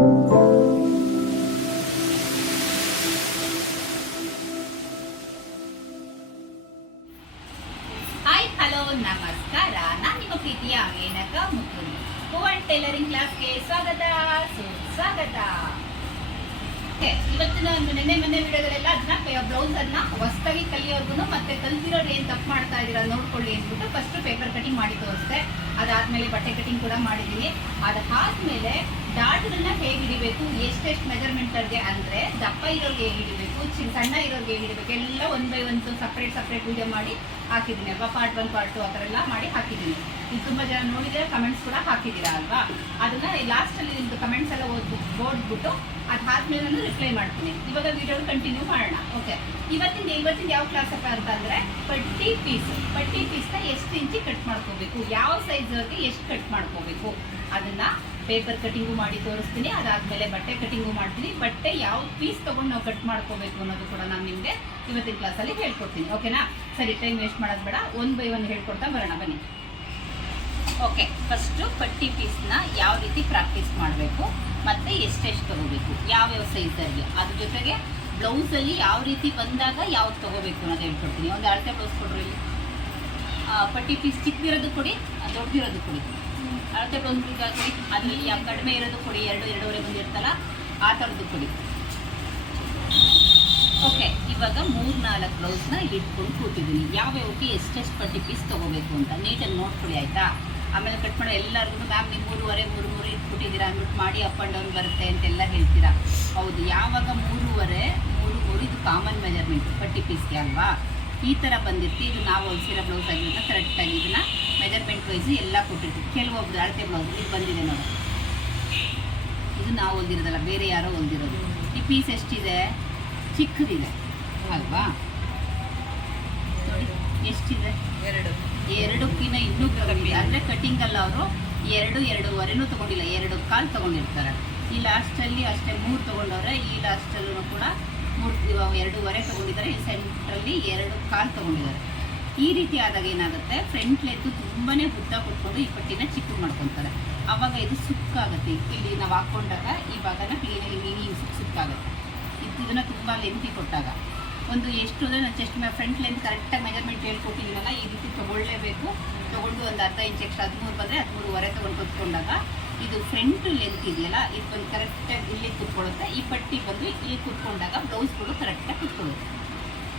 Hi hello ನಮಸ್ಕಾರ. ನಾನು ನಿಮ್ಮ ಪ್ರೀತಿಯ ಮೇನಕ ಮುಕುಂದ್. ಹೂವನ್ ಟೈಲರಿಂಗ್ ಕ್ಲಾಸ್ಗೆ ಸ್ವಾಗತ. ಸುಸ್ವಾಗತ ಇವತ್ತಿನ ನಾನು ನೆನ್ನೆ ಮೊನ್ನೆ ವಿಡಿಯೋದಲ್ಲೆಲ್ಲ ಅದನ್ನ ಬ್ಲೌಸ್ ಅನ್ನ ಹೊಸದಾಗಿ ಕಲಿಯೋರ್ಗು ಮತ್ತೆ ಕಲ್ತಿರೋರು ಏನ್ ತಪ್ಪು ಮಾಡ್ತಾ ಇದೀರ ನೋಡ್ಕೊಳ್ಳಿ ಅಂದ್ಬಿಟ್ಟು ಫಸ್ಟ್ ಪೇಪರ್ ಕಟಿಂಗ್ ಮಾಡಿ ತೋರಿಸ್ದೆ. ಅದಾದ್ಮೇಲೆ ಬಟ್ಟೆ ಕಟಿಂಗ್ ಕೂಡ ಮಾಡಿದೀನಿ ಅದಾದ್ಮೇಲೆ ಡಾಟ್ಗಳನ್ನ ಹೇಗೆ ಹಿಡಿಬೇಕು? ಎಷ್ಟೆಷ್ಟು ಮೆಜರ್ಮೆಂಟರ್ಗೆ ಅಂದ್ರೆ ದಪ್ಪ ಇರೋರ್ಗೆ ಹೇಗೆ ಹಿಡಿಬೇಕು? ಚಿನ್ ಸಣ್ಣ ಇರೋರ್ಗೆ ಹೇಗೆ ಹಿಡಿಬೇಕು? ಎಲ್ಲ one by one separate separate video ಮಾಡಿ ಹಾಕಿದ್ದೀನಿ ಅಲ್ವಾ? ಪಾರ್ಟ್ ಒನ್ ಪಾರ್ಟ್ ಟು ಆ ಥರ ಎಲ್ಲ ಮಾಡಿ ಹಾಕಿದ್ದೀನಿ. ಇದು ತುಂಬ ಜನ ನೋಡಿದ್ರೆ ಕಮೆಂಟ್ಸ್ ಕೂಡ ಹಾಕಿದ್ದೀರಾ ಅಲ್ವಾ? ಅದನ್ನ ಲಾಸ್ಟಲ್ಲಿ ನಿಮ್ದು ಕಮೆಂಟ್ಸ್ ಎಲ್ಲ ಓದ್ಬಿಟ್ಟು ಓದ್ಬಿಟ್ಟು ಅದಾದ್ಮೇಲೆ ನಾನು ರಿಪ್ಲೈ ಮಾಡ್ತೀನಿ. ಇವಾಗ ವಿಡಿಯೋ ಕಂಟಿನ್ಯೂ ಮಾಡೋಣ. ಓಕೆ ಇವತ್ತಿನ ಇವತ್ತಿನ ಯಾವ ಕ್ಲಾಸ್ ಅಪ್ಪ ಅಂತ ಅಂದ್ರೆ ಪಟ್ಟಿ ಪೀಸ್ ಪಟ್ಟಿ ಪೀಸ್ನ ಎಷ್ಟು ಇಂಚಿ ಕಟ್ ಮಾಡ್ಕೋಬೇಕು? ಯಾವ ಸೈಜ್ ಅವ್ರಿಗೆ ಎಷ್ಟು ಕಟ್ ಮಾಡ್ಕೋಬೇಕು? ಅದನ್ನ ಪೇಪರ್ ಕಟಿಂಗು ಮಾಡಿ ತೋರಿಸ್ತೀನಿ. ಅದಾದ್ಮೇಲೆ ಬಟ್ಟೆ ಕಟಿಂಗು ಮಾಡ್ತೀನಿ. ಬಟ್ಟೆ ಯಾವ ಪೀಸ್ ತಗೊಂಡು ನಾವು ಕಟ್ ಮಾಡ್ಕೋಬೇಕು ಅನ್ನೋದು ಕೂಡ ನಾನು ನಿಮಗೆ ಇವತ್ತಿನ ಕ್ಲಾಸಲ್ಲಿ ಹೇಳ್ಕೊಡ್ತೀನಿ. ಓಕೆನಾ ಸರಿ ಟೈಮ್ ವೇಸ್ಟ್ ಮಾಡೋದು ಬೇಡ. ಒನ್ ಬೈ ಒನ್ ಹೇಳ್ಕೊಡ್ತಾ ಬರೋಣ. ಬನ್ನಿ. ಓಕೆ ಫಸ್ಟು ಪಟ್ಟಿ ಪೀಸ್ನ ಯಾವ ರೀತಿ ಪ್ರಾಕ್ಟೀಸ್ ಮಾಡಬೇಕು, ಮತ್ತೆ ಎಷ್ಟೆಷ್ಟು ತಗೋಬೇಕು, ಯಾವ್ಯಾವ ಸೈಜಲ್ಲಿ ಅದ್ರ ಜೊತೆಗೆ ಬ್ಲೌಸಲ್ಲಿ ಯಾವ ರೀತಿ ಬಂದಾಗ ಯಾವ್ದು ತಗೋಬೇಕು ಅನ್ನೋದು ಹೇಳ್ಕೊಡ್ತೀನಿ. ಒಂದು ಅಳತೆ ಬ್ಲೌಸ್ ಕೊಡ್ರಿ ಪಟ್ಟಿ ಪೀಸ್ ಚಿಕ್ಕದಿರೋದು ಕೊಡಿ ದೊಡ್ಡದಿರೋದು ಕೊಡಿ. ಅಳತೆ ಕುಡಿ ಅದರಲ್ಲಿ ಯಾವ ಕಡಿಮೆ ಇರೋದು ಕೊಡಿ, ಎರಡು, ಎರಡೂವರೆ ಬಂದಿರ್ತಲ್ಲ ಆ ಥರದ್ದು ಕೊಡಿ. ಓಕೆ ಇವಾಗ ಮೂರು ನಾಲ್ಕು ಬ್ಲೌಸ್ನ ಇಟ್ಕೊಂಡು ಕೂತಿದ್ದೀನಿ. ಯಾವ್ಯಾವಕ್ಕೆ ಎಷ್ಟೆಷ್ಟು ಪಟ್ಟಿ ಪೀಸ್ ತೊಗೋಬೇಕು ಅಂತ ನೀಟಾಗಿ ನೋಡ್ಕೊಳ್ಳಿ, ಆಯಿತಾ? ಆಮೇಲೆ ಕಟ್ ಮಾಡೋ ಎಲ್ಲರಿಗೂ ಮ್ಯಾಮ್ ನೀವು ಮೂರುವರೆ ಮೂರು ಮೂರು ಇಟ್ಬಿಟ್ಟಿದ್ದೀರಾ, ಅಂದ್ಬಿಟ್ಟು ಮಾಡಿ ಅಪ್ ಆ್ಯಂಡ್ ಡೌನ್ ಬರುತ್ತೆ ಅಂತೆಲ್ಲ ಹೇಳ್ತೀರಾ? ಹೌದು, ಯಾವಾಗ ಮೂರುವರೆ ಮೂರು ಮೂರು ಇದು ಕಾಮನ್ ಮೆಜರ್ಮೆಂಟ್ ಪಟ್ಟಿ ಪೀಸ್ಗೆ ಅಲ್ವಾ? ಈ ಥರ ಬಂದಿರ್ತಿ, ಇದು ನಾವು ಹೊಲ್ಸಿರೋ ಬ್ಲೌಸ್ ಆಗಿರೋದನ್ನ ಕರೆಕ್ಟಾಗಿ ಇದನ್ನು ಮೆಜರ್ಮೆಂಟ್ ವೈಸ್ ಎಲ್ಲ ಕೊಟ್ಟಿರ್ತೀವಿ ಕೆಲವೊಬ್ಬರು ಅಳತೆ ಬ್ಲೌಸ್ ಇದು ಬಂದಿದೆ ನೋಡಿ. ಇದು ನಾವು ಹೊಲ್ದಿರೋದಲ್ಲ ಬೇರೆ ಯಾರೋ ಹೊಲ್ದಿರೋದು. ಈ ಪೀಸ್ ಎಷ್ಟಿದೆ? ಚಿಕ್ಕದಿದೆ. ಅಲ್ವಾ? ನೋಡಿ ಎಷ್ಟಿದೆ? ಎರಡು. ಎರಡಕ್ಕಿಂತ ಇನ್ನೂ ಕಮ್ಮಿ ಅಂದರೆ ಕಟ್ಟಿಂಗಲ್ಲ ಅವರು ಎರಡು ಎರಡೂವರೆನೂ ತೊಗೊಂಡಿಲ್ಲ. ಎರಡು ಕಾಲು ತೊಗೊಂಡಿರ್ತಾರೆ. ಈ ಲಾಸ್ಟಲ್ಲಿ ಅಷ್ಟೇ ಮೂರು ತೊಗೊಂಡವ್ರೆ ಈ ಲಾಸ್ಟಲ್ಲೂ ಕೂಡ ಮೂರು ಎರಡೂವರೆ ತೊಗೊಂಡಿದ್ದಾರೆ. ಈ ಸೆಂಟ್ರಲ್ಲಿ ಎರಡು ಕಾಲು ತೊಗೊಂಡಿದ್ದಾರೆ. ಈ ರೀತಿ ಆದಾಗ ಏನಾಗುತ್ತೆ ಫ್ರಂಟ್ ಲೆಂತ್ ತುಂಬಾ ಉದ್ದ ಕೊಟ್ಕೊಂಡು ಈ ಪಟ್ಟಿನ ಚಿಕ್ಕ ಮಾಡ್ಕೊತಾರೆ. ಆವಾಗ ಇದು ಸುಕ್ಕಾಗುತ್ತೆ. ಇಲ್ಲಿ ನಾವು ಹಾಕ್ಕೊಂಡಾಗ ಈ ಭಾಗನ ಕ್ಲೀನಾಗಿ ಹಿಂಗೆ ಸುಕ್ ಸುಕ್ಕಾಗುತ್ತೆ. ಇದು ಇದನ್ನು ತುಂಬ ಲೆಂತಿ ಕೊಟ್ಟಾಗ. ಒಂದು ಎಷ್ಟು ಅಂದರೆ ನಾನು ಚೆಸ್ಟ್ ಫ್ರಂಟ್ ಲೆಂತ್ ಕರೆಕ್ಟಾಗಿ ಮೆಜರ್ಮೆಂಟ್ ಹೇಳ್ಕೊಟ್ಟಿದ್ದೀನಲ್ಲ ಈ ರೀತಿ ತೊಗೊಳ್ಳೇಬೇಕು ತೊಗೊಂಡು ಒಂದು ಅರ್ಧ ಇಂಚ್ ಎಕ್ಸ್ಟ್ರಾ ಹದಿಮೂರು ಬಂದರೆ ಹದಿಮೂರುವರೆ ತೊಗೊಂಡು ಕೂತ್ಕೊಂಡಾಗ ಇದು ಫ್ರಂಟ್ ಲೆಂತ್ ಇದೆಯಲ್ಲ, ಇದು ಬಂದು ಕರೆಕ್ಟಾಗಿ ಇಲ್ಲಿ ಕೂತ್ಕೊಳ್ಳುತ್ತೆ. ಈ ಪಟ್ಟಿ ಬಂದು ಇಲ್ಲಿ ಕುತ್ಕೊಂಡಾಗ ಬ್ಲೌಸ್ಗಳು ಕರೆಕ್ಟಾಗಿ ಕೂತ್ಕೊಳ್ಳುತ್ತೆ.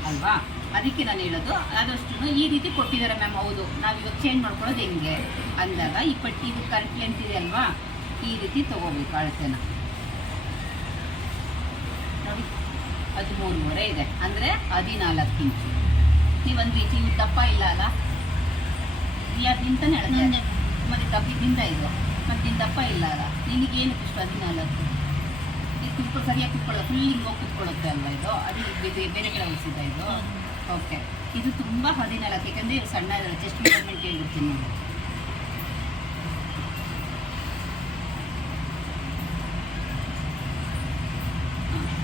ಅಲ್ವಾ? ಅದಕ್ಕೆ ನಾನು ಹೇಳೋದು ಆದಷ್ಟು ಈ ರೀತಿ ಕೊಟ್ಟಿದ್ದಾರೆ ಮ್ಯಾಮ್ ಹೌದು ನಾವು ಇವಾಗ ಚೇಂಜ್ ಮಾಡ್ಕೊಳ್ಳೋದು ಹೆಂಗೆ? ಅಂದಾಗ ಈ ಪಟ್ಟಿ ಇದು ಕರೆಕ್ಟ್ ಇದೆ ಅಲ್ವಾ? ಈ ರೀತಿ ತೊಗೋಬೇಕು ಅಳತೆನ. ನೋಡಿ ಹದಿಮೂರುವರೆ ಇದೆ. ಅಂದರೆ ಹದಿನಾಲ್ಕು ಇಂಚು ನೀವೊಂದು ರೀತಿ ಇವು ದಪ್ಪ ಇಲ್ಲ ಅಲ್ಲ? ಯಾಕಿಂತಾನೆ ಅಳತೆ? ಮತ್ತೆ ದಪ್ಪಿದಿಂದ ಇದು ಮತ್ತೆ ದಪ್ಪ ಇಲ್ಲ ಅಲ್ಲ? ನಿನಗೇನು ಇಷ್ಟು ಹದಿನಾಲ್ಕು? ಇದು ತುಂಬ ಸರಿಯಾಗಿ ಕುತ್ಕೊಳ್ಳೋ ಫುಲ್ ಹಿಂಗೆ ಹೋಗಿ ಕುತ್ಕೊಳ್ಳುತ್ತೆ ಅಲ್ವಾ ಇದು? ಅದು ಬೇರೆ ಬೇರೆ ಕಡೆ ಉಳಿಸಿದ ಇದು? ಓಕೆ. ಇದು ತುಂಬ ಹದಿನಾಲ್ಕು ಯಾಕಂದರೆ ಸಣ್ಣ ಚೆಸ್ಟ್ ಮೆಜರ್ಮೆಂಟ್ ಹೇಳ್ಬಿಡ್ತೀನಿ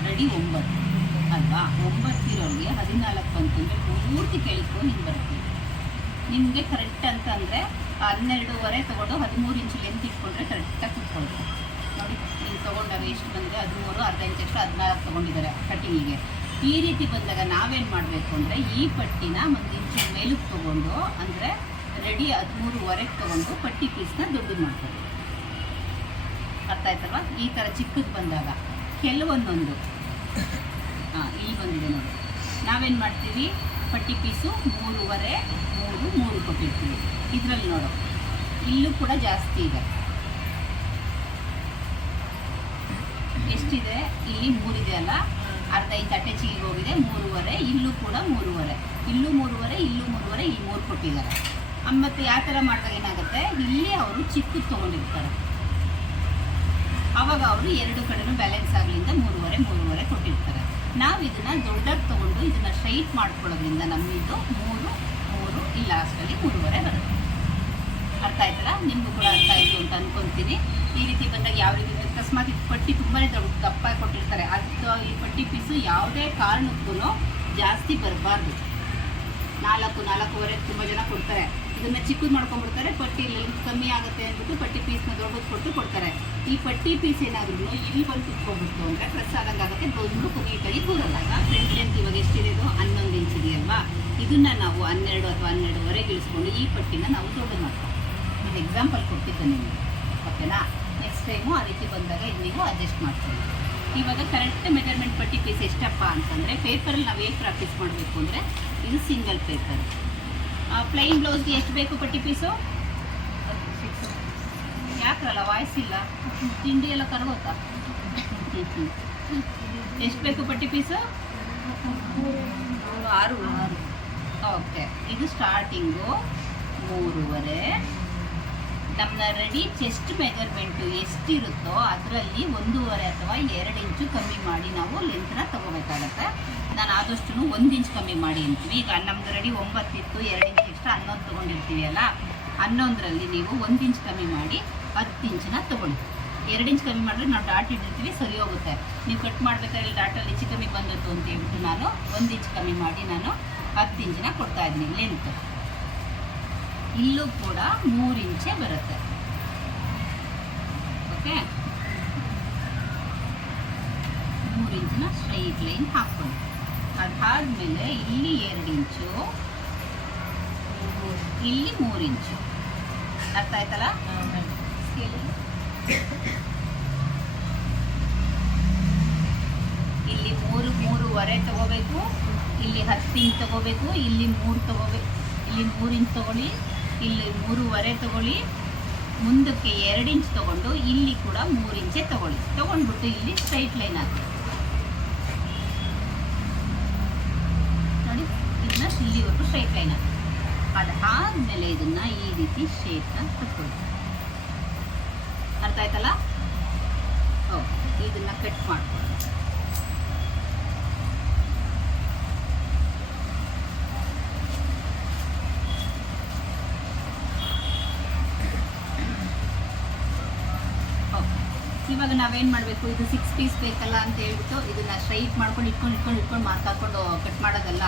ರೆಡಿ ಒಂಬತ್ತು, ಅಲ್ವಾ? ಒಂಬತ್ತು ಇರೋರಿಗೆ ಹದಿನಾಲ್ಕು ಅಂತಂದರೆ ಪೂರ್ತಿ ಕೇಳಿಕೊಂಡು ಹಿಂಗೆ ಬರುತ್ತೆ. ನಿಮಗೆ ಕರೆಕ್ಟ್ ಅಂತಂದರೆ ಹನ್ನೆರಡೂವರೆ ತೊಗೊಂಡು ಹದಿಮೂರು ಇಂಚು ಲೆಂತ್ ಇಟ್ಕೊಂಡ್ರೆ ಕರೆಕ್ಟಾಗಿ ಕುತ್ಕೊಳ್ತಾರೆ ನೋಡಿ, ನೀವು ತೊಗೊಂಡಾಗ ಎಷ್ಟು ಬಂದರೆ ಹದಿಮೂರು, ಅರ್ಧ ಇಂಚ್ ಎಷ್ಟು ಹದಿನಾಲ್ಕು ತೊಗೊಂಡಿದ್ದಾರೆ ಕಟ್ಟಿಂಗಿಗೆ. ಈ ರೀತಿ ಬಂದಾಗ ನಾವೇನು ಮಾಡಬೇಕು ಅಂದರೆ ಈ ಪಟ್ಟಿನ ಒಂದು ಇಂಚು ಮೇಲಕ್ಕೆ ತೊಗೊಂಡು, ಅಂದರೆ ರೆಡಿ ಹದಿಮೂರುವರೆಗೆ ತೊಗೊಂಡು ಪಟ್ಟಿ ಪೀಸ್ನ ದೊಡ್ಡದು ಮಾಡ್ತೀವಿ. ಅರ್ಥ ಆಯ್ತಲ್ವಾ ಈ ಥರ ಚಿಕ್ಕದು ಬಂದಾಗ. ಕೆಲವೊಂದೊಂದು. ಹಾಂ ಇಲ್ಲಿ ಬಂದಿದೆ ನೋಡಿ. ನಾವೇನು ಮಾಡ್ತೀವಿ? ಪಟ್ಟಿ ಪೀಸು ಮೂರುವರೆ, ಮೂರು ಮೂರು ಕೊಟ್ಟಿರ್ತೀವಿ. ಇದರಲ್ಲಿ ನೋಡು. ಇಲ್ಲೂ ಕೂಡ ಜಾಸ್ತಿ ಇದೆ. ಎಷ್ಟಿದೆ? ಇಲ್ಲಿ ಮೂರಿದೆ ಅಲ್ಲ? ಅರ್ಧ ತಟ್ಟೆ ಚಿಗಿ ಹೋಗಿದೆ, ಮೂರುವರೆ, ಇಲ್ಲೂ ಕೂಡ ಮೂರುವರೆ. ಇಲ್ಲೂ ಮೂರುವರೆ ಇಲ್ಲೂ ಮೂರುವರೆ, ಇಲ್ಲಿ ಮೂರು ಕೊಟ್ಟಿದ್ದಾರೆ. ಮತ್ತು ಯಾವ ಥರ ಮಾಡಿದಾಗ ಏನಾಗುತ್ತೆ? ಇಲ್ಲಿ ಅವರು ಚಿಕ್ಕದು ತೊಗೊಂಡಿರ್ತಾರೆ. ಅವಾಗ ಅವರು ಎರಡು ಕಡೆನೂ ಬ್ಯಾಲೆನ್ಸ್ ಆಗಲಿಂದ ಮೂರುವರೆ ಮೂರುವರೆ ಕೊಟ್ಟಿರ್ತಾರೆ. ನಾವು ಇದನ್ನು ದೊಡ್ಡದಾಗಿ ತೊಗೊಂಡು ಇದನ್ನ ಸ್ಟ್ರೈಟ್ ಮಾಡ್ಕೊಳ್ಳೋದ್ರಿಂದ ನಮ್ಮಿದ್ದು ಮೂರು ಮೂರು, ಈ ಲಾಸ್ಟಲ್ಲಿ ಮೂರುವರೆ ಬರುತ್ತೆ. ಅರ್ಥ ಆಯ್ತಲ್ಲ? ನಿಮಗೂ ಕೂಡ ಅರ್ಥ ಆಯಿತು ಅಂತ ಅನ್ಕೊಂತೀನಿ. ಈ ರೀತಿ ಬಂದಾಗ ಯಾವ ರೀತಿ ಅಕಸ್ಮಾತ್ ಈ ಪಟ್ಟಿ ತುಂಬಾ ದೊಡ್ಡ ದಪ್ಪ ಕೊಟ್ಟಿರ್ತಾರೆ ಅದು ಈ ಪಟ್ಟಿ ಪೀಸು ಯಾವುದೇ ಕಾರಣಕ್ಕೂ ಜಾಸ್ತಿ ಬರಬಾರ್ದು. ನಾಲ್ಕು ನಾಲ್ಕೂವರೆ ತುಂಬ ಜನ ಕೊಡ್ತಾರೆ. ಇದನ್ನ ಚಿಕ್ಕದು ಮಾಡ್ಕೊಂಡ್ಬಿಡ್ತಾರೆ, ಪಟ್ಟಿ ಕಮ್ಮಿ ಆಗುತ್ತೆ ಅಂದ್ಬಿಟ್ಟು ಪಟ್ಟಿ ಪೀಸ್ನ ದೊಡ್ಡದು ಕೊಟ್ಟು ಕೊಡ್ತಾರೆ. ಈ ಪಟ್ಟಿ ಪೀಸ್ ಏನಾದ್ರೂ ಇಲ್ಲಿ ಬಂದು ಕುತ್ಕೊಂಡ್ಬಿಡ್ತು ಅಂದರೆ ಪ್ರೆಸ್ ಆದಂಗೆ ಆಗುತ್ತೆ. ದೊಡ್ಡ ನೀಟಾಗಿ ಕೂರಲ್ಲ. ಫ್ರಂಟ್ ಲೆಂತ್ ಇವಾಗ ಎಷ್ಟಿರೋದು? ಹನ್ನೊಂದು ಇಂಚ್ ಇದೆಯಲ್ವಾ ಇದನ್ನ ನಾವು ಹನ್ನೆರಡು ಅಥವಾ ಹನ್ನೆರಡುವರೆಗೆ ಇಳಿಸ್ಕೊಂಡು ಈ ಪಟ್ಟಿನ ನಾವು ದೊಡ್ಡದು ಮಾಡ್ತೀವಿ ಇದು ಎಕ್ಸಾಂಪಲ್ ಕೊಟ್ಟಿದ್ದೆ ನಿಮಗೆ. ಓಕೆನಾ? ಟೈಮು ಆ ರೀತಿ ಬಂದಾಗ ಇದು ನೀವು ಅಡ್ಜಸ್ಟ್ ಮಾಡ್ಕೊಳ್ಳಿ. ಇವಾಗ ಕರೆಕ್ಟ್ ಮೆಜರ್ಮೆಂಟ್ ಪಟ್ಟಿ ಪೀಸ್ ಎಷ್ಟಪ್ಪ ಅಂತಂದರೆ ಪೇಪರಲ್ಲಿ ನಾವು ಹೇಗೆ ಪ್ರಾಕ್ಟೀಸ್ ಮಾಡಬೇಕು ಅಂದರೆ ಇದು ಸಿಂಗಲ್ ಪೇಪರ್ ಪ್ಲೈನ್ ಬ್ಲೌಸ್ಗೆ ಎಷ್ಟು ಬೇಕು ಪಟ್ಟಿ ಪೀಸು ಯಾಕಲ್ಲ ವಾಯ್ಸ್ ಇಲ್ಲ. ತಿಂಡಿ ಎಲ್ಲ ಕರ್ಗೋತಾ? ಎಷ್ಟು ಬೇಕು ಪಟ್ಟಿ ಪೀಸು ಆರು. ಆರು. ಓಕೆ ಇದು ಸ್ಟಾರ್ಟಿಂಗು ಮೂರುವರೆ. ನಮ್ಮನ್ನ ರೆಡಿ ಚೆಸ್ಟ್ ಮೆಜರ್ಮೆಂಟು ಎಷ್ಟಿರುತ್ತೋ ಅದರಲ್ಲಿ ಒಂದೂವರೆ ಅಥವಾ ಎರಡು ಇಂಚು ಕಮ್ಮಿ ಮಾಡಿ ನಾವು ಲೆಂತ್ನ ತಗೋಬೇಕಾಗತ್ತೆ. ನಾನು ಆದಷ್ಟು ಒಂದು ಇಂಚ್ ಕಮ್ಮಿ ಮಾಡಿ ಅಂತೀವಿ. ಈಗ ನಮ್ದು ರೆಡಿ ಒಂಬತ್ತಿತ್ತು ಎರಡು ಇಂಚ್ ಎಕ್ಸ್ಟ್ರಾ ಹನ್ನೊಂದು ತೊಗೊಂಡಿರ್ತೀವಿ ಅಲ್ಲ? ಹನ್ನೊಂದರಲ್ಲಿ ನೀವು ಒಂದು ಇಂಚ್ ಕಮ್ಮಿ ಮಾಡಿ ಹತ್ತು ಇಂಚನ್ನ ತೊಗೊಳ್ಳಿ. ಎರಡು ಇಂಚ್ ಕಮ್ಮಿ ಮಾಡಿದ್ರೆ ನಾವು ಡಾಟ್ ಇಟ್ಟಿರ್ತೀವಿ, ಸರಿ ಹೋಗುತ್ತೆ. ನೀವು ಕಟ್ ಮಾಡ್ಬೇಕಾದ್ರೆ ಡಾಟಲ್ಲಿ ಹೆಚ್ಚು ಕಮ್ಮಿ ಬಂದಿತ್ತು ಅಂತ ಹೇಳ್ಬಿಟ್ಟು ನಾನು ಒಂದು ಇಂಚ್ ಕಮ್ಮಿ ಮಾಡಿ ನಾನು ಹತ್ತು ಇಂಚಿನ ಕೊಡ್ತಾ ಇದ್ದೀನಿ ಲೆಂತ್ ಇಲ್ಲೂ ಕೂಡ ಮೂರು ಇಂಚೆ ಬರುತ್ತೆ. ಓಕೆ ಮೂರು ಇಂಚಿನ ಸ್ಟ್ರೈಟ್ ಲೈನ್ ಹಾಕೊಂಡು ಅದಾದ್ಮೇಲೆ ಇಲ್ಲಿ ಎರಡು ಇಂಚು ಇಲ್ಲಿ ಮೂರು ಇಂಚು. ಅರ್ಥ ಆಯ್ತಲ್ಲ? ಇಲ್ಲಿ ಮೂರು ಮೂರುವರೆ ತಗೋಬೇಕು ಇಲ್ಲಿ ಹತ್ತು ಇಂಚ್ ತಗೋಬೇಕು ಇಲ್ಲಿ ಮೂರು ತಗೋಬೇಕು ಇಲ್ಲಿ ಮೂರು ಇಂಚ್ ತಗೊಳ್ಳಿ. ಇಲ್ಲಿ ಮೂರುವರೆ ತಗೊಳ್ಳಿ. ಮುಂದಕ್ಕೆ ಎರಡು ಇಂಚ್ ತಗೊಂಡು ಇಲ್ಲಿ ಕೂಡ ಮೂರು ಇಂಚೆ ತಗೊಳ್ಳಿ. ತಗೊಂಡ್ಬಿಟ್ಟು ಇಲ್ಲಿ ಸ್ಟ್ರೈಟ್ ಲೈನ್ ಹಾಕಿ. ನೋಡಿ, ಇದನ್ನ ಇಲ್ಲಿವರೆಗೂ ಸ್ಟ್ರೈಟ್ ಲೈನ್ ಹಾಕಿ. ಅದಾದ್ಮೇಲೆ ಇದನ್ನ ಈ ರೀತಿ ಶೇಪ್ನ ತಗೊಳ್ಳಿ. ಅರ್ಥ ಆಯ್ತಲ್ಲ? ಓಕೆ, ಇದನ್ನ ಕಟ್ ಮಾಡ್ಕೊಳ್ಳಿ. ಇವಾಗ ನಾವೇನು ಮಾಡಬೇಕು? ಇದು ಸಿಕ್ಸ್ ಪೀಸ್ ಬೇಕಲ್ಲ ಅಂತ ಹೇಳ್ಬಿಟ್ಟು ಇದನ್ನ ಸ್ಟ್ರೈಟ್ ಮಾಡ್ಕೊಂಡು ಇಟ್ಕೊಂಡು ಇಟ್ಕೊಂಡು ಇಟ್ಕೊಂಡು ಮಾರ್ಕ್ ಹಾಕೊಂಡು ಕಟ್ ಮಾಡೋದಲ್ಲ,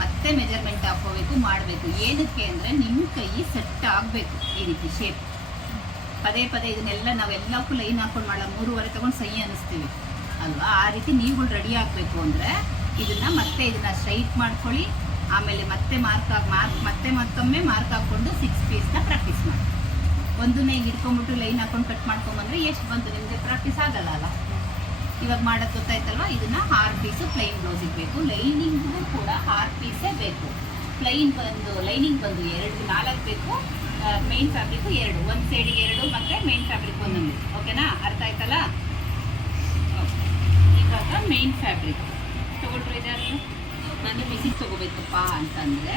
ಮತ್ತೆ ಮೆಜರ್ಮೆಂಟ್ ಹಾಕೋಬೇಕು ಮಾಡಬೇಕು. ಏನಕ್ಕೆ ಅಂದರೆ ನಿಮ್ಮ ಕೈ ಸೆಟ್ ಆಗಬೇಕು ಈ ರೀತಿ ಶೇಪ್ ಪದೇ ಪದೇ ಇದನ್ನೆಲ್ಲ ನಾವೆಲ್ಲಕ್ಕೂ ಲೈನ್ ಹಾಕೊಂಡು ಮಾಡೋಲ್ಲ ಮೂರುವರೆ ತೊಗೊಂಡು ಸೈ ಅನ್ನಿಸ್ತೀವಿ. ಅಲ್ವಾ? ಆ ರೀತಿ ನೀವುಗಳು ರೆಡಿ ಆಗಬೇಕು ಅಂದರೆ ಇದನ್ನು ಮತ್ತೆ ಇದನ್ನು ಸ್ಟ್ರೈಟ್ ಮಾಡ್ಕೊಳ್ಳಿ, ಆಮೇಲೆ ಮತ್ತೆ ಮಾರ್ಕ್ ಹಾಕಿ ಮಾರ್ಕ್ ಮತ್ತೆ ಮತ್ತೊಮ್ಮೆ ಮಾರ್ಕ್ ಹಾಕ್ಕೊಂಡು ಸಿಕ್ಸ್ ಪೀಸ್ನ ಪ್ರಾಕ್ಟೀಸ್ ಮಾಡಿ. ಒಂದನ್ನೇ ಹಿಡ್ಕೊಂಬಿಟ್ಟು ಲೈನ್ ಹಾಕೊಂಡು ಕಟ್ ಮಾಡ್ಕೊಂಬಂದ್ರೆ ಎಷ್ಟು ಬಂತು ನಿಮಗೆ ಪ್ರಾಕ್ಟೀಸ್ ಆಗಲ್ಲ ಅಲ್ಲ? ಇವಾಗ ಮಾಡೋದು ಗೊತ್ತಾಯ್ತಲ್ವಾ? ಇದನ್ನ ಹಾರ್ ಪೀಸು ಪ್ಲೈನ್ ಬ್ಲೌಸಿಗೆ ಬೇಕು. ಲೈನಿಂಗ್ಗೂ ಕೂಡ ಹಾರ್ ಪೀಸೇ ಬೇಕು. ಪ್ಲೈನ್ ಬಂದು ಲೈನಿಂಗ್ ಬಂದು ಎರಡು ನಾಲ್ಕು ಬೇಕು. ಮೇನ್ ಫ್ಯಾಬ್ರಿಕ್ ಎರಡು. ಒಂದು ಸೈಡಿಗೆ ಎರಡು ಮತ್ತು ಮೇನ್ ಫ್ಯಾಬ್ರಿಕ್ ಒಂದೊಂದು ಓಕೆನಾ ಅರ್ಥ ಆಯ್ತಲ್ಲ. ಇವಾಗ ಮೇನ್ ಫ್ಯಾಬ್ರಿಕ್ ತೊಗೊಳ್ರಿ ನಾನು ಮಿಸಿಗೆ ತೊಗೋಬೇಕಪ್ಪ ಅಂತಂದರೆ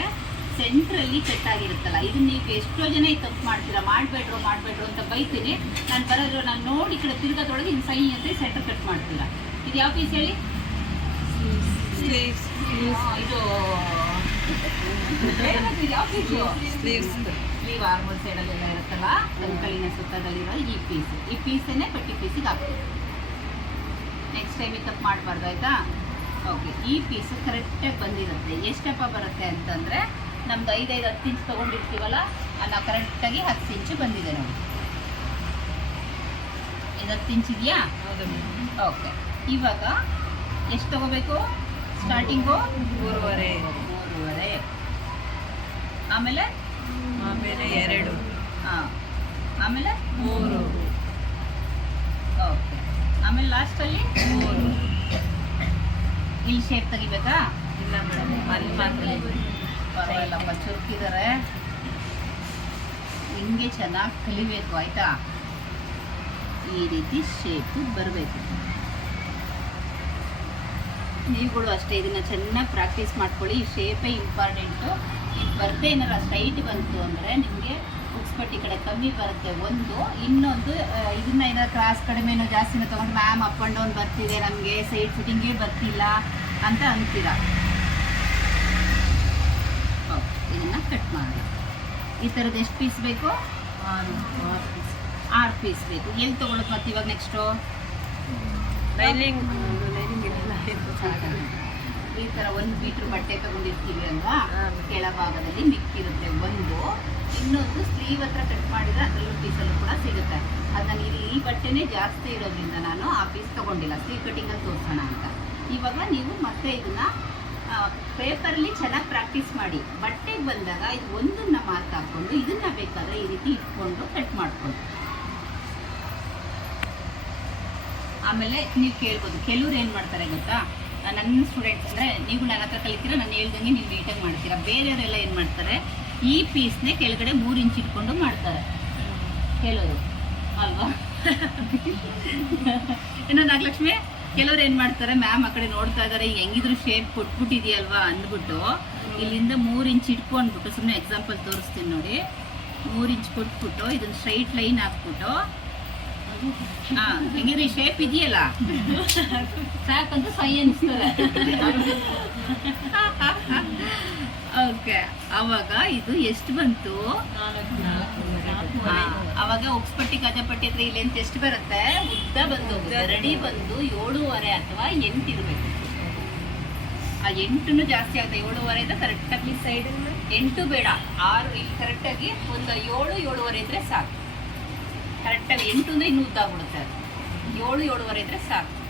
ಸೆಂಟ್ರಲ್ಲಿ ಕಟ್ ಆಗಿರುತ್ತಲ್ಲ. ಇದನ್ನ ನೀವು ಎಷ್ಟೋ ಜನ ಈ ತಪ್ಪು ಮಾಡ್ತೀರಾ ಮಾಡಬೇಡ್ರು ಮಾಡಬೇಡ್ರು ಅಂತ ಬೈತೀನಿ. ನಾನು ಬರೋದು ನಾನು ನೋಡಿ ಈ ಕಡೆ ತಿರ್ಗೋದ್ರೊಳಗೆ ಹಿಂಗೆ ಸೈ ಅಂತ ಸೆಂಟರ್ ಕಟ್ ಮಾಡ್ತೀರಾ. ಇದು ಯಾವ ಪೀಸ್ ಹೇಳಿ? ಇದು ಯಾವ ಪೀಸು ಸ್ಲೀವ್ ಆರ್ಮಲ್ ಸೈಡಲ್ಲೆಲ್ಲ ಇರುತ್ತಲ್ಲ ಕಂಕಳಿನ ಸುತ್ತದಲ್ಲಿರೋ ಈ ಪೀಸ್ ಈ ಪೀಸನ್ನೇ ಪಟ್ಟಿ ಪೀಸಿಗೆ ಹಾಕ್ತೀವಿ ನೆಕ್ಸ್ಟ್ ಟೈಮ್ ತಪ್ಪು ಮಾಡಬಾರ್ದು ಆಯಿತಾ? ಓಕೆ ಈ ಪೀಸ್ ಕರೆಕ್ಟಾಗಿ ಬಂದಿರುತ್ತೆ. ಎಷ್ಟಪ್ಪ ಬರುತ್ತೆ ಅಂತಂದರೆ ನಮ್ದು ಐದೈದು ಹತ್ತು ಇಂಚ್ ತೊಗೊಂಡಿರ್ತೀವಲ್ಲ ನಾವು ಕರೆಕ್ಟಾಗಿ ಹತ್ತು ಇಂಚು ಬಂದಿದೆ ನಾವು ಇದು ಹತ್ತು ಇಂಚ್ ಇದೆಯಾ? ಓಕೆ ಇವಾಗ ಎಷ್ಟು ತಗೋಬೇಕು? ಸ್ಟಾರ್ಟಿಂಗು ಮೂರುವರೆ. ಮೂರುವರೆ. ಆಮೇಲೆ? ಆಮೇಲೆ ಎರಡು. ಹಾಂ ಆಮೇಲೆ? ಮೂರು. ಓಕೆ ಆಮೇಲೆ ಲಾಸ್ಟಲ್ಲಿ ಮೂರು. ಇಲ್ಲಿ ಶೇಪ್ ತೆಗಿಬೇಕಾ? ಇಲ್ಲ ಮೇಡಮ್ ಅಲ್ಲಿ ಮಾತ್ರ. ಪರವಾಗಿಲ್ಲಪ್ಪ ಚುರುಕಿದ್ದಾರೆ ಹಿಂಗೆ ಚೆನ್ನಾಗಿ ಕಲಿಬೇಕು, ಆಯ್ತಾ? ಈ ರೀತಿ ಶೇಪು ಬರಬೇಕು. ನೀವುಗಳು ಅಷ್ಟೇ ಇದನ್ನ ಚೆನ್ನಾಗಿ ಪ್ರಾಕ್ಟೀಸ್ ಮಾಡ್ಕೊಳ್ಳಿ. ಈ ಶೇಪೇ ಇಂಪಾರ್ಟೆಂಟು ಬರ್ದೇ ಏನಾರ ಸ್ಟ್ರೈಟ್ ಬಂತು ಅಂದರೆ ನಿಮಗೆ ಉಕ್ಸ್ಪಟ್ಟಿ ಕಡೆ ಕಮ್ಮಿ ಬರುತ್ತೆ. ಒಂದು, ಇನ್ನೊಂದು ಇದನ್ನ ಏನಾದ್ರು ಕ್ರಾಸ್ ಕಡಿಮೆನೋ ಜಾಸ್ತಿನೋ ತೊಗೊಂಡು ಮ್ಯಾಮ್ ಅಪ್ ಆ್ಯಂಡ್ ಡೌನ್ ಬರ್ತಿದೆ ನಮಗೆ. ಸೈಡ್ ಫಿಟ್ಟಿಂಗೇ ಬರ್ತಿಲ್ಲ ಅಂತ ಅಂತೀರಾ ಓಕೆ ಇದನ್ನು ಕಟ್ ಮಾಡಿ. ಈ ಥರದ್ದು ಎಷ್ಟು ಪೀಸ್ ಬೇಕು? ಆರು ಪೀಸ್ ಬೇಕು. ಎಲ್ಲಿ ತೊಗೊಳೋದು ಮತ್ತೆ ಇವಾಗ ನೆಕ್ಸ್ಟು ಲೈನಿಂಗ್ ಈ ಥರ ಒಂದು ಮೀಟ್ರ್ ಬಟ್ಟೆ ತಗೊಂಡಿರ್ತೀವಿ ಅಲ್ವಾ. ಕೆಳಭಾಗದಲ್ಲಿ ಮಿಕ್ಕಿರುತ್ತೆ ಒಂದು. ಇನ್ನೊಂದು ಸ್ಲೀವ್ ಹತ್ರ ಕಟ್ ಮಾಡಿದ್ರೆ ಅದರಲ್ಲೂ ಪೀಸಲ್ಲೂ ಕೂಡ ಸಿಗುತ್ತೆ. ಅದನ್ನ ಇಲ್ಲಿ ಈ ಬಟ್ಟೆನೇ ಜಾಸ್ತಿ ಇರೋದ್ರಿಂದ ನಾನು ಆ ಪೀಸ್ ತೊಗೊಂಡಿಲ್ಲ. ಸ್ಲೀವ್ ಕಟಿಂಗಲ್ಲಿ ತೋರಿಸೋಣ ಅಂತ. ಇವಾಗ ನೀವು ಮತ್ತೆ ಇದನ್ನ ಪೇಪರಲ್ಲಿ ಚೆನ್ನಾಗಿ ಪ್ರಾಕ್ಟೀಸ್ ಮಾಡಿ. ಬಟ್ಟೆಗೆ ಬಂದಾಗ ಇದು ಒಂದನ್ನು ಮಾರ್ಕ್ ಹಾಕ್ಕೊಂಡು ಇದನ್ನು ಬೇಕಾದ್ರೆ ಈ ರೀತಿ ಇಟ್ಕೊಂಡು ಕಟ್ ಮಾಡ್ಕೊಂಡು. ಆಮೇಲೆ ನೀವು ಕೇಳ್ಬೋದು. ಕೆಲವ್ರು ಏನು ಮಾಡ್ತಾರೆ ಗೊತ್ತಾ? ನನ್ನ ಸ್ಟೂಡೆಂಟ್ಸ್ ಅಂದರೆ ನೀವು ನನ್ನ ಹತ್ರ ಕಲಿತೀರಾ ನಾನು ಹೇಳ್ದಂಗೆ ನೀವು ನೀಟಾಗಿ ಮಾಡ್ತೀರಾ. ಬೇರೆಯವರೆಲ್ಲ ಏನು ಮಾಡ್ತಾರೆ? ಈ ಪೀಸ್ನೇ ಕೆಳಗಡೆ ಮೂರು ಇಂಚ್ ಇಟ್ಕೊಂಡು ಮಾಡ್ತಾರೆ. ಕೇಳೋದು. ಅಲ್ವಾ? ಏನೋ ನಾಗಲಕ್ಷ್ಮಿ ಕೆಲವ್ರು ಏನು ಮಾಡ್ತಾರೆ ಮ್ಯಾಮ್ ಆ ಕಡೆ ನೋಡ್ತಾ ಇದಾರೆ ಹೆಂಗಿದ್ರು ಶೇಪ್ ಕೊಟ್ಬಿಟ್ಟಿದೆಯಲ್ವಾ? ಅಂದ್ಬಿಟ್ಟು ಇಲ್ಲಿಂದ ಮೂರ್ ಇಂಚ್ ಇಟ್ಕೊಂಡ್ಬಿಟ್ಟು ಸುಮ್ಮನೆ ಎಕ್ಸಾಂಪಲ್ ತೋರಿಸ್ತೀನಿ ನೋಡಿ. ಮೂರ್ ಇಂಚ್ ಕೊಟ್ಬಿಟ್ಟು, ಇದನ್ನ ಸ್ಟ್ರೈಟ್ ಲೈನ್ ಹಾಕ್ಬಿಟ್ಟು. ಹಾ, ಹೆಂಗಿದ್ರೆ ಶೇಪ್ ಇದೆಯಲ್ಲ? ಸಾಕಂತ ಸೈ ಅನಿಸ್ತಾರೆ ಓಕೆ ಅವಾಗ ಇದು ಎಷ್ಟು ಬಂತು? ಅವಾಗ ಉಕ್ಸ್ಪಟ್ಟಿ ಕಜಪಟ್ಟಿ ಹತ್ರ ಇಲ್ಲಿ ಅಂತ ಎಷ್ಟು ಬರುತ್ತೆ. ಉದ್ದ ಬಂದು ಗರಡಿ ಬಂದು ಏಳುವರೆ ಅಥವಾ ಎಂಟು ಇರಬೇಕು. ಆ ಎಂಟು ಜಾಸ್ತಿ ಆಗುತ್ತೆ ಏಳುವರೆ ಇದ್ರೆ ಕರೆಕ್ಟಾಗಿ ಸೈಡ್ ಎಂಟು ಬೇಡ, ಆರು, ಇಲ್ಲಿ ಕರೆಕ್ಟಾಗಿ ಒಂದು ಏಳು, ಏಳುವರೆ ಇದ್ರೆ ಸಾಕು. ಕರೆಕ್ಟಾಗಿ ಎಂಟು ಅಂದ್ರೆ ಇನ್ನೂ ಉದ್ದ ಆಗ್ಬಿಡುತ್ತೆ. ಏಳು, ಏಳುವರೆ ಇದ್ರೆ ಸಾಕು.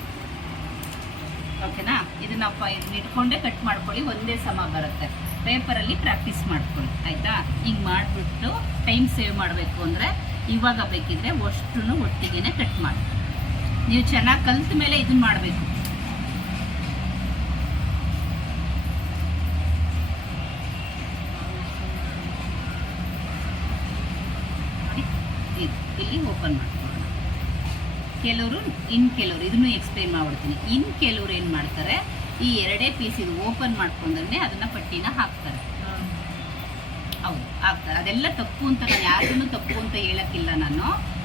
ಓಕೆನಾ ಇದನ್ನ ಪ- ಇದನ್ನ ಇಟ್ಕೊಂಡೇ ಕಟ್ ಮಾಡ್ಕೊಳ್ಳಿ, ಒಂದೇ ಸಮ ಬರುತ್ತೆ. ಪೇಪರಲ್ಲಿ ಪ್ರಾಕ್ಟೀಸ್ ಮಾಡ್ಕೊಳ್ಳಿ, ಆಯ್ತಾ? ಹಿಂಗೆ ಮಾಡಿಬಿಟ್ಟು ಟೈಮ್ ಸೇವ್ ಮಾಡಬೇಕು ಅಂದರೆ ಇವಾಗ ಬೇಕಿದ್ರೆ ಅಷ್ಟು ಒಟ್ಟಿಗೆ ಕಟ್ ಮಾಡಿ. ನೀವು ಚೆನ್ನಾಗಿ ಕಲಿತ ಮೇಲೆ ಇದನ್ನ ಮಾಡಬೇಕು. ಇಲ್ಲಿ ಓಪನ್ ಮಾಡ್ಕೊಳ್ಳೋಣ. ಕೆಲವರು, ಇನ್ ಕೆಲವರು, ಇದನ್ನು ಎಕ್ಸ್ಪ್ಲೈನ್ ಮಾಡ್ಬಿಡ್ತೀನಿ. ಇನ್ ಕೆಲವರು ಏನು ಮಾಡ್ತಾರೆ? ಈ ಎರಡೇ ಪೀಸ್ ಇದು ಓಪನ್ ಮಾಡ್ಕೊಂಡ್ರೆ ಅದನ್ನ ಪಟ್ಟಿನ ಹಾಕ್ತಾರೆ. ಹೌದು, ಹಾಕ್ತಾರೆ. ಅದೆಲ್ಲ ತಪ್ಪು ಅಂತ ನಾನು ಯಾರನ್ನು ತಪ್ಪು ಅಂತ ಹೇಳಕ್ಕಿಲ್ಲ ನಾನು.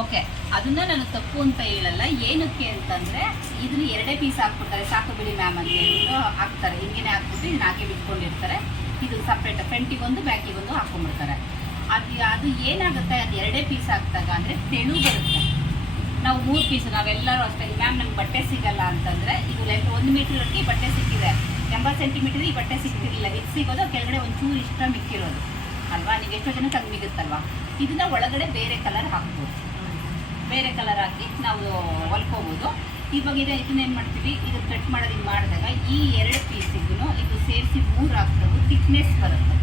ಓಕೆ ಅದನ್ನ ನಾನು ತಪ್ಪು ಅಂತ ಹೇಳಲ್ಲ. ಏನಕ್ಕೆ ಅಂತಂದ್ರೆ, ಇದನ್ನ ಎರಡೇ ಪೀಸ್ ಹಾಕ್ಬಿಡ್ತಾರೆ. ಸಾಕು ಬಿಡಿ ಮ್ಯಾಮ್ ಅಂತ ಹೇಳ್ಬಿಟ್ಟು ಹಾಕ್ತಾರೆ. ಹಿಂಗೇನೆ ಹಾಕ್ಬಿಟ್ಟು ಇದನ್ನ ಹಾಕಿ ಬಿಟ್ಕೊಂಡಿರ್ತಾರೆ. ಇದು ಸಪ್ರೇಟ್ ಫ್ರಂಟಿಗೊಂದು ಬ್ಯಾಕಿಗೊಂದು ಹಾಕೊಂಡ್ಬಿಡ್ತಾರೆ ಅದು ಅದು ಏನಾಗುತ್ತೆ? ಅದು ಎರಡೇ ಪೀಸ್ ಹಾಕ್ದಾಗ ಅಂದರೆ ತೆಳು ಬರುತ್ತೆ. ನಾವು ಮೂರು ಪೀಸ್ ನಾವೆಲ್ಲರೂ ಅಷ್ಟೇ. ಮ್ಯಾಮ್ ನಮ್ಗೆ ಬಟ್ಟೆ ಸಿಗಲ್ಲ ಅಂತಂದರೆ ಇದು ಲೆಂತ್ ಒಂದು ಮೀಟರ್ಗೆ ಬಟ್ಟೆ ಸಿಕ್ಕಿದೆ. ಎಂಬತ್ತು ಸೆಂಟಿಮೀಟರ್ ಈ ಬಟ್ಟೆ ಸಿಕ್ತಿರಲಿಲ್ಲ ಇದು ಸಿಗೋದು, ಕೆಳಗಡೆ ಒಂಚೂರು ಇಷ್ಟ ಮಿಕ್ಕಿರೋದು. ಅಲ್ವಾ? ನೀವು ಎಷ್ಟೋ ಜನ ಹಂಗೆ ಮಿಗುತ್ತಲ್ವಾ? ಇದನ್ನ ಒಳಗಡೆ ಬೇರೆ ಕಲರ್ ಹಾಕ್ಬೋದು. ಬೇರೆ ಕಲರ್ ಹಾಕಿ ನಾವು ಹೊಲ್ಕೋಬೋದು. ಇವಾಗ ಇದೆ, ಇದನ್ನ ಏನು ಮಾಡ್ತೀವಿ? ಇದು ಕಟ್ ಮಾಡೋದು ಮಾಡಿದಾಗ ಈ ಎರಡು ಪೀಸಿಗೂ ಇದು ಸೇರಿಸಿ ಮೂರು ಹಾಕ್ದಾಗ ಥಿಕ್ನೆಸ್ ಬರುತ್ತೆ.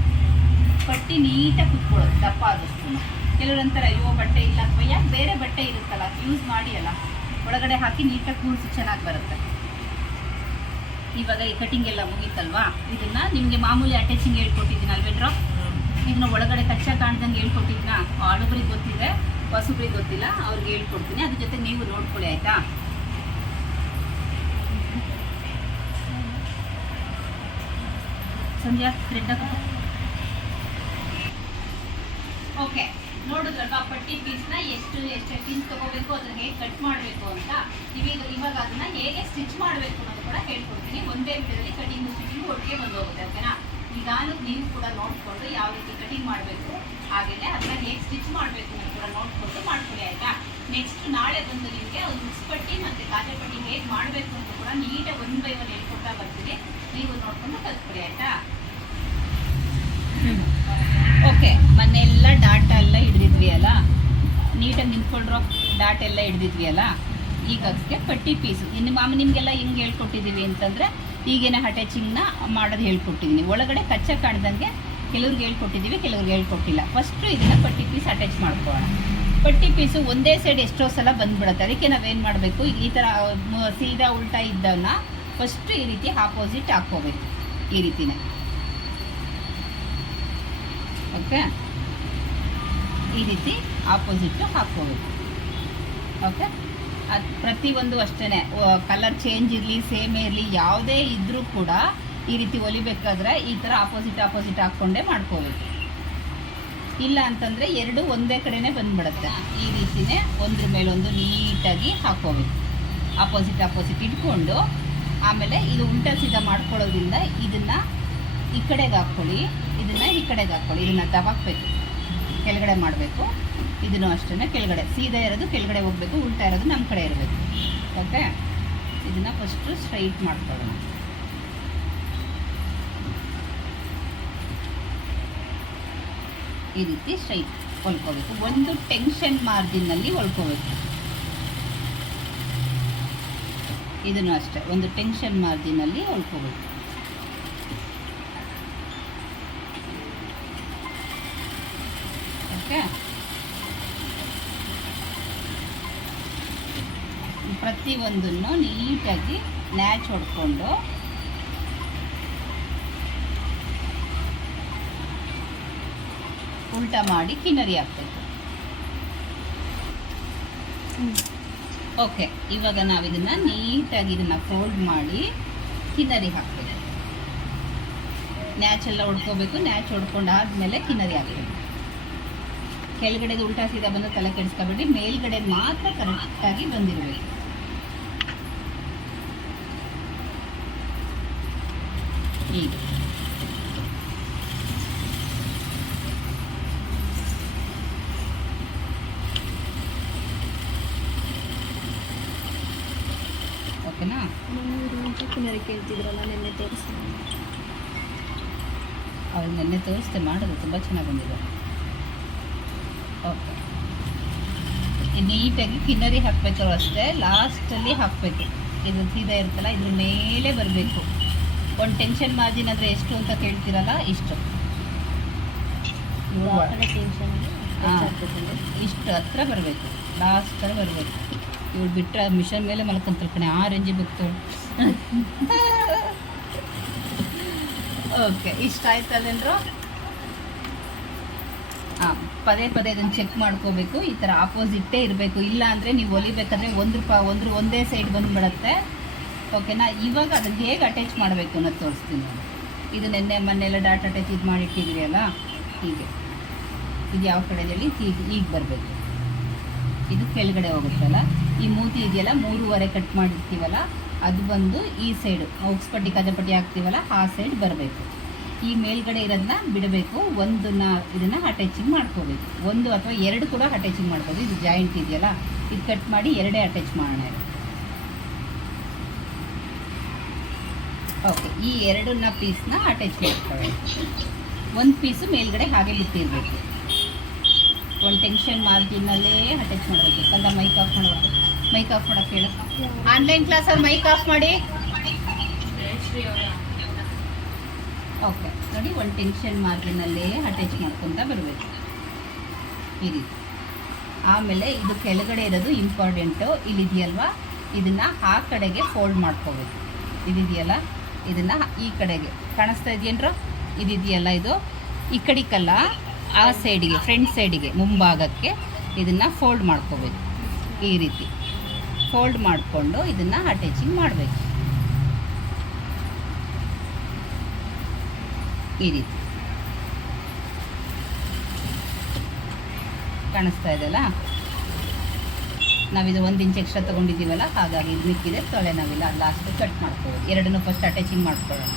ಪಟ್ಟಿ ನೀಟಾಗಿ ಕುತ್ಕೊಳ್ಳೋದು, ದಪ್ಪ ಆದಷ್ಟು ಕೆಲವ್ರು ಅಂತಾರೆ ಅಯ್ಯೋ ಬಟ್ಟೆ ಇಲ್ಲ ಅಥವಾ ಯಾಕೆ ಬೇರೆ ಬಟ್ಟೆ ಇರುತ್ತಲ್ಲ ಯೂಸ್ ಮಾಡಿ ಅಲ್ಲ ಒಳಗಡೆ ಹಾಕಿ ನೀಟಾಗಿ ಕೂರಿಸಿ ಚೆನ್ನಾಗಿ ಬರುತ್ತೆ. ಇವಾಗ ಈ ಕಟಿಂಗ್ ಎಲ್ಲ ಮುಗೀತಲ್ವಾ? ಇದನ್ನ ನಿಮಗೆ ಮಾಮೂಲಿ ಅಟ್ಯಾಚಿಂಗ್ ಹೇಳ್ಕೊಟ್ಟಿದ್ದೀನಿ ಅಲ್ವೇಟ್ರ ಇದನ್ನ ಒಳಗಡೆ ಕಚ್ಚಾ ಕಾಣ್ದಂಗೆ ಹೇಳ್ಕೊಟ್ಟಿದ್ನ? ಆಳುಬ್ರಿಗೆ ಗೊತ್ತಿದೆ ಹೊಸಬ್ರಿಗೆ ಗೊತ್ತಿಲ್ಲ ಅವ್ರಿಗೆ ಹೇಳ್ಕೊಡ್ತೀನಿ. ಅದ್ರ ಜೊತೆ ನೀವು ನೋಡ್ಕೊಳ್ಳಿ ಆಯ್ತಾ? ಸಂಧ್ಯಾ ಥ್ರೆಡ್ ಓಕೆ ನೋಡಿದ್ರಲ್ವಾ? ಪಟ್ಟಿ ಪೀಸ್ನ ಎಷ್ಟು ಎಷ್ಟು ಪೀಸ್ ತಗೋಬೇಕು ಅದನ್ನ ಹೇಗೆ ಕಟ್ ಮಾಡಬೇಕು ಅಂತ? ನೀವೀಗ ಇವಾಗ ಅದನ್ನ ಹೇಗೆ ಸ್ಟಿಚ್ ಮಾಡಬೇಕು ಅನ್ನೋದು ಕೂಡ ಹೇಳ್ಕೊಡ್ತೀನಿ. ಒಂದೇ ವಿಡಿಯೋದಲ್ಲಿ ಕಟಿಂಗ್ ಸ್ಟಿಚಿಂಗ್ ಒಟ್ಟಿಗೆ ಬಂದೋಗುತ್ತೆ ಓಕೆನಾ ನಿಧಾನಕ್ಕೆ ನೀವು ಕೂಡ ನೋಡಿಕೊಂಡು ಯಾವ ರೀತಿ ಕಟಿಂಗ್ ಮಾಡಬೇಕು ಹಾಗೆಯೇ ಅದನ್ನ ಹೇಗೆ ಸ್ಟಿಚ್ ಮಾಡಬೇಕು ಅನ್ನೋದು ಕೂಡ ನೋಡಿಕೊಂಡು ಮಾಡ್ಕೊಳ್ಳಿ, ಆಯಿತಾ? ನೆಕ್ಸ್ಟ್ ನಾಳೆ ಬಂದು ನಿಮಗೆ ಒಂದು ಪಟ್ಟಿ ಮತ್ತು ಕಾಜೆ ಪಟ್ಟಿ ಹೇಗೆ ಮಾಡಬೇಕು ಅಂತ ಕೂಡ ನೀಟಾಗಿ ಒನ್ ಬೈ ಒನ್ ಹೇಳ್ಕೊಡ್ತಾ ಬರ್ತೀನಿ. ನೀವು ನೋಡ್ಕೊಂಡು ಕಲ್ತ್ಕೊಳ್ಳಿ, ಆಯ್ತಾ? ಓಕೆ ಮೊನ್ನೆಲ್ಲ ಡಾಟ ಎಲ್ಲ ಹಿಡಿದಿದ್ವಿ ಅಲ್ಲ? ನೀಟಾಗಿ ನಿಂತ್ಕೊಂಡಿರೋ ಡಾಟ್ ಎಲ್ಲ ಹಿಡಿದಿದ್ವಿ ಅಲ್ಲ? ಈಗ ಅದಕ್ಕೆ ಪಟ್ಟಿ ಪೀಸು ಇನ್ನು ಮಾಮ ನಿಮಗೆಲ್ಲ ಹೆಂಗೆ ಹೇಳ್ಕೊಟ್ಟಿದ್ದೀವಿ ಅಂತಂದರೆ, ಈಗೇನೆ ಹಟೆಚಿಂಗ್ನ ಮಾಡೋದು ಹೇಳ್ಕೊಟ್ಟಿದ್ದೀನಿ ಒಳಗಡೆ ಕಚ್ಚ ಕಾಣ್ದಂಗೆ ಕೆಲವ್ರಿಗೆ ಹೇಳ್ಕೊಟ್ಟಿದ್ದೀವಿ ಕೆಲವ್ರಿಗೆ ಹೇಳ್ಕೊಟ್ಟಿಲ್ಲ. ಫಸ್ಟು ಇದನ್ನು ಪಟ್ಟಿ ಪೀಸ್ ಅಟ್ಯಾಚ್ ಮಾಡ್ಕೊಳ್ಳೋಣ. ಪಟ್ಟಿ ಪೀಸು ಒಂದೇ ಸೈಡ್ ಎಷ್ಟೋ ಸಲ ಬಂದ್ಬಿಡುತ್ತೆ. ಅದಕ್ಕೆ ನಾವೇನು ಮಾಡಬೇಕು? ಈ ಥರ ಸೀದಾ ಉಲ್ಟಾ ಇದ್ದವನ್ನ ಫಸ್ಟು ಈ ರೀತಿ ಆಪೋಸಿಟ್ ಹಾಕ್ಕೋಬೇಕು. ಈ ರೀತಿನೇ. ಓಕೆ? ಈ ರೀತಿ ಆಪೋಸಿಟ್ಟು ಹಾಕ್ಕೋಬೇಕು ಓಕೆ? ಅದು ಪ್ರತಿಯೊಂದು ಅಷ್ಟೇ ಕಲರ್ ಚೇಂಜ್ ಇರಲಿ ಸೇಮ್ ಇರಲಿ, ಯಾವುದೇ ಇದ್ದರೂ ಕೂಡ ಈ ರೀತಿ ಹೊಲಿಬೇಕಾದ್ರೆ ಈ ಥರ ಆಪೋಸಿಟ್ ಆಪೋಸಿಟ್ ಹಾಕ್ಕೊಂಡೇ ಮಾಡ್ಕೋಬೇಕು ಇಲ್ಲ ಅಂತಂದರೆ ಎರಡು ಒಂದೇ ಕಡೆನೇ ಬಂದ್ಬಿಡುತ್ತೆ. ಈ ರೀತಿನೇ ಒಂದ್ರ ಮೇಲೊಂದು ನೀಟಾಗಿ ಹಾಕ್ಕೋಬೇಕು ಆಪೋಸಿಟ್ ಆಪೋಸಿಟ್ ಇಟ್ಕೊಂಡು ಆಮೇಲೆ ಇದು ಉಲ್ಟಾ ಸೀದಾ ಮಾಡ್ಕೊಳ್ಳೋದ್ರಿಂದ ಇದನ್ನು ಈ ಕಡೆಗೆ ಹಾಕ್ಕೊಳ್ಳಿ. ಇದನ್ನು ಈ ಕಡೆಗೆ ಹಾಕ್ಕೊಳ್ಳಿ. ಇದನ್ನು ದಬಾಕ್ಬೇಕು. ಕೆಳಗಡೆ ಮಾಡಬೇಕು. ಇದನ್ನು ಅಷ್ಟೇ ಕೆಳಗಡೆ. ಸೀದಾ ಇರೋದು ಕೆಳಗಡೆ ಹೋಗಬೇಕು. ಉಲ್ಟಾ ಇರೋದು ನಮ್ಮ ಕಡೆ ಇರಬೇಕು. ಓಕೆ? ಇದನ್ನು ಫಸ್ಟು ಸ್ಟ್ರೈಟ್ ಮಾಡ್ಕೊಳ್ಳೋಣ. ಈ ರೀತಿ ಸ್ಟ್ರೈಟ್ ಹೊಲ್ಕೋಬೇಕು. ಒಂದು ಟೆನ್ಷನ್ ಮಾರ್ಜಿನ್ನಲ್ಲಿ ಹೊಲ್ಕೋಬೇಕು. ಇದನ್ನು ಅಷ್ಟೇ. ಒಂದು ಟೆನ್ಷನ್ ಮಾರ್ಜಿನಲ್ಲಿ ಹೊಲ್ಕೋಬೇಕು. ಪ್ರತಿಯೊಂದನ್ನು ನೀಟಾಗಿ ನ್ಯಾಚ್ ಹೊಡ್ಕೊಂಡು. ಉಲ್ಟಾ ಮಾಡಿ ಕಿನ್ನರಿ ಹಾಕ್ಬೇಕು. ಓಕೆ, ಇವಾಗ ನಾವು ಇದನ್ನ ನೀಟಾಗಿ ಇದನ್ನ ಫೋಲ್ಡ್ ಮಾಡಿ ಕಿನ್ನರಿ ಹಾಕ್ಬೇಕು. ನ್ಯಾಚ್ ಎಲ್ಲ ಹೊಡ್ಕೋಬೇಕು ನ್ಯಾಚ್ ಹೊಡ್ಕೊಂಡಾದ್ಮೇಲೆ ಕಿನ್ನರಿ ಹಾಕಬೇಕು. ಕೆಳಗಡೆದು ಉಲ್ಟಾ ಸೀದಾ ಬಂದು ತಲೆ ಕೆಡಿಸ್ಕೊಬೇಡಿ. ಮೇಲ್ಗಡೆ ಮಾತ್ರ ಕರೆಕ್ಟಾಗಿ ಬಂದಿರಬೇಕು ಓಕೆನಾ? ಕೇಳ್ತಿದ್ರಲ್ಲ ನಿನ್ನೆ ತೋರಿಸಿ ಅವ್ರು ನೆನ್ನೆ ತೋರಿಸ್ದೆ ಮಾಡೋದು ತುಂಬ ಚೆನ್ನಾಗಿ ಬಂದಿದೆ. ಓಕೆ. ನೀಟಾಗಿ ಕಿನ್ನರಿ ಹಾಕಬೇಕು ಅಷ್ಟೇ. ಲಾಸ್ಟಲ್ಲಿ ಹಾಕ್ಬೇಕು. ಇದು ಸೀದಾ ಇರುತ್ತಲ್ಲ ಇದ್ರ ಮೇಲೆ ಬರಬೇಕು. ಒಂದು ಟೆನ್ಷನ್ ಮಾರ್ಜಿನ್ ಅಂದರೆ ಎಷ್ಟು ಅಂತ ಕೇಳ್ತೀರಲ್ಲ? ಇಷ್ಟು. ಇಷ್ಟು ಹತ್ರ ಬರಬೇಕು. ಲಾಸ್ಟ್ ಬರಬೇಕು. ಇವ್ರು ಬಿಟ್ಟರೆ ಮಿಷನ್ ಮೇಲೆ ಮಲ್ಕೊಂತಾರೆ ಕಣೆ. ಆ ರೇಂಜ್ ಹೋಗ್ತಾಳೆ ಓಕೆ ಇಷ್ಟ ಆಯ್ತಲ್ಲೇನ್ರು ಹಾಂ ಪದೇ ಪದೇ ಅದನ್ನು ಚೆಕ್ ಮಾಡ್ಕೋಬೇಕು. ಈ ಥರ ಆಪೋಸಿಟ್ಟೇ ಇರಬೇಕು. ಇಲ್ಲ ಅಂದರೆ ನೀವು ಹೊಲಿಬೇಕಾದ್ರೆ ಒಂದು ರೂಪಾಯಿ ಒಂದು ಒಂದೇ ಸೈಡ್ ಬಂದುಬಿಡತ್ತೆ. ಓಕೆನಾ ಇವಾಗ ಅದನ್ನು ಹೇಗೆ ಅಟ್ಯಾಚ್ ಮಾಡಬೇಕು ಅನ್ನೋದು ತೋರಿಸ್ತೀನಿ ನಾನು. ಇದು ನೆನ್ನೆ ಮೊನ್ನೆಲ್ಲ ಡಾಟ್ ಅಟ್ಯಾಚ್ ಇದು ಮಾಡಿಟ್ಟಿದ್ವಿ ಹೀಗೆ. ಇದು ಯಾವ ಕಡೆಯಲ್ಲಿ ಈಗ ಈಗ ಬರಬೇಕು. ಇದು ಕೆಳಗಡೆ ಹೋಗುತ್ತಲ್ಲ? ಈ ಮೂತಿ ಇದೆಯಲ್ಲ, ಮೂರುವರೆ ಕಟ್ ಮಾಡಿರ್ತೀವಲ್ಲ, ಅದು ಬಂದು ಈ ಸೈಡು ಪಟ್ಟಿ, ಕಜಪಟ್ಟಿ ಹಾಕ್ತೀವಲ್ಲ, ಆ ಸೈಡ್ ಬರಬೇಕು. ಈ ಮೇಲ್ಗಡೆ ಇರೋದನ್ನ ಬಿಡಬೇಕು. ಒಂದನ್ನ ಇದನ್ನು ಅಟ್ಯಾಚಿಂಗ್ ಮಾಡ್ಕೋಬೇಕು. ಒಂದು ಅಥವಾ ಎರಡು ಕೂಡ ಅಟ್ಯಾಚಿಂಗ್ ಮಾಡ್ಬೋದು. ಇದು ಜಾಯಿಂಟ್ ಇದೆಯಲ್ಲ? ಇದು ಕಟ್ ಮಾಡಿ ಎರಡೇ ಅಟ್ಯಾಚ್ ಮಾಡೋಣ. ಓಕೆ ಈ ಎರಡನ್ನ ಪೀಸ್ನ ಅಟ್ಯಾಚ್ ಮಾಡ್ಕೊಳ್ಳೋಣ. ಒಂದು ಪೀಸು ಮೇಲ್ಗಡೆ ಹಾಗೆ ಬಿಟ್ಟಿರಬೇಕು. ಒಂದು ಟೆನ್ಷನ್ ಮಾರ್ಜಿನಲ್ಲೇ ಅಟ್ಯಾಚ್ ಮಾಡಬೇಕು. ಕಲ್ಲ ಮೈಕ್ ಆಫ್ ಮಾಡಬೇಕು ಮೈಕ್ ಆಫ್ ಮಾಡೋಕೆ ಹೇಳು. ಆನ್ಲೈನ್ ಕ್ಲಾಸಲ್ಲಿ ಮೈಕ್ ಆಫ್ ಮಾಡಿ. ಓಕೆ ನೋಡಿ, ಒಂದು ಟೆನ್ಷನ್ ಮಾರ್ಜಿನಲ್ಲೇ ಅಟ್ಯಾಚ್ ಮಾಡ್ಕೊತ ಬರಬೇಕು. ಈ ರೀತಿ. ಆಮೇಲೆ ಇದು ಕೆಳಗಡೆ ಇರೋದು ಇಂಪಾರ್ಟೆಂಟು ಇಲ್ಲಿದೆಯಲ್ವಾ? ಇದನ್ನು ಆ ಕಡೆಗೆ ಫೋಲ್ಡ್ ಮಾಡ್ಕೋಬೇಕು. ಇದಿದೆಯಲ್ಲ? ಇದನ್ನು ಈ ಕಡೆಗೆ. ಕಾಣಿಸ್ತಾ ಇದೆಯೇನ್ರ ಇದಿದೆಯಲ್ಲ ಇದು? ಈ ಕಡಿಕಲ್ಲ ಆ ಸೈಡಿಗೆ ಫ್ರಂಟ್ ಸೈಡಿಗೆ ಮುಂಭಾಗಕ್ಕೆ ಇದನ್ನು ಫೋಲ್ಡ್ ಮಾಡ್ಕೋಬೇಕು. ಈ ರೀತಿ. ಫೋಲ್ಡ್ ಮಾಡಿಕೊಂಡು ಇದನ್ನು ಅಟ್ಯಾಚಿಂಗ್ ಮಾಡಬೇಕು. ಈ ರೀತಿ ಕಾಣಿಸ್ತಾ ಇದೆಯಲ್ಲ? ನಾವಿದು ಒಂದು ಇಂಚ್ ಎಕ್ಸ್ಟ್ರಾ ತೊಗೊಂಡಿದ್ದೀವಲ್ಲ, ಹಾಗಾಗಿ ಇದು ಮಿಕ್ಕಿದೆ. ತೊಳೆ ನಾವಿಲ್ಲ ಲಾಸ್ಟ್ ಕಟ್ ಮಾಡ್ಕೋಬೋದು ಎರಡನ್ನೂ ಫಸ್ಟ್ ಅಟ್ಯಾಚಿಂಗ್ ಮಾಡ್ಕೊಳ್ಳೋಣ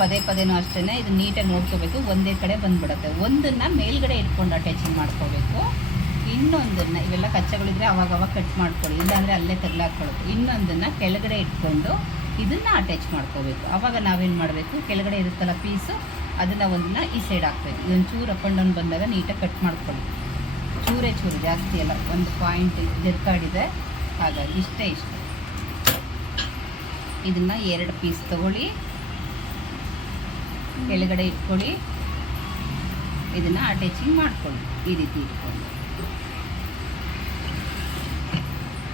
ಪದೇ ಪದೇನೂ ಅಷ್ಟೇ ಇದು ನೀಟಾಗಿ ನೋಡ್ಕೋಬೇಕು. ಒಂದೇ ಕಡೆ ಬಂದ್ಬಿಡುತ್ತೆ. ಒಂದನ್ನು ಮೇಲ್ಗಡೆ ಇಟ್ಕೊಂಡು ಅಟ್ಯಾಚಿಂಗ್ ಮಾಡ್ಕೋಬೇಕು. ಇನ್ನೊಂದನ್ನು, ಇವೆಲ್ಲ ಕಚ್ಚಗಳಿದ್ರೆ ಅವಾಗ ಕಟ್ ಮಾಡ್ಕೊಳ್ಳಿ. ಇಲ್ಲಾಂದರೆ ಅಲ್ಲೇ ತಗ್ಲಾಕೊಳ್ಳೋದು ಇನ್ನೊಂದನ್ನು ಕೆಳಗಡೆ ಇಟ್ಕೊಂಡು ಇದನ್ನು ಅಟ್ಯಾಚ್ ಮಾಡ್ಕೋಬೇಕು. ಆವಾಗ ನಾವೇನು ಮಾಡಬೇಕು? ಕೆಳಗಡೆ ಇರುತ್ತಲ್ಲ ಪೀಸು ಅದನ್ನು ಒಂದನ್ನ ಈ ಸೈಡ್ ಹಾಕ್ಬೇಕು. ಇದೊಂದು ಚೂರು ಅಪ್ ಆ್ಯಂಡ್ ಡೌನ್ ಬಂದಾಗ ನೀಟಾಗಿ ಕಟ್ ಮಾಡ್ಕೊಳ್ಳಿ. ಚೂರೇ ಚೂರು, ಜಾಸ್ತಿ ಅಲ್ಲ. ಒಂದು ಪಾಯಿಂಟ್ ಜರ್ಕಾಡಿದೆ. ಹಾಗಾಗಿ ಇಷ್ಟೇ ಇಷ್ಟ. ಇದನ್ನು ಎರಡು ಪೀಸ್ ತಗೊಳ್ಳಿ. ಕೆಳಗಡೆ ಇಟ್ಕೊಳ್ಳಿ. ಇದನ್ನು ಅಟ್ಯಾಚಿಂಗ್ ಮಾಡ್ಕೊಳ್ಳಿ. ಈ ರೀತಿ ಇಟ್ಕೊಂಡು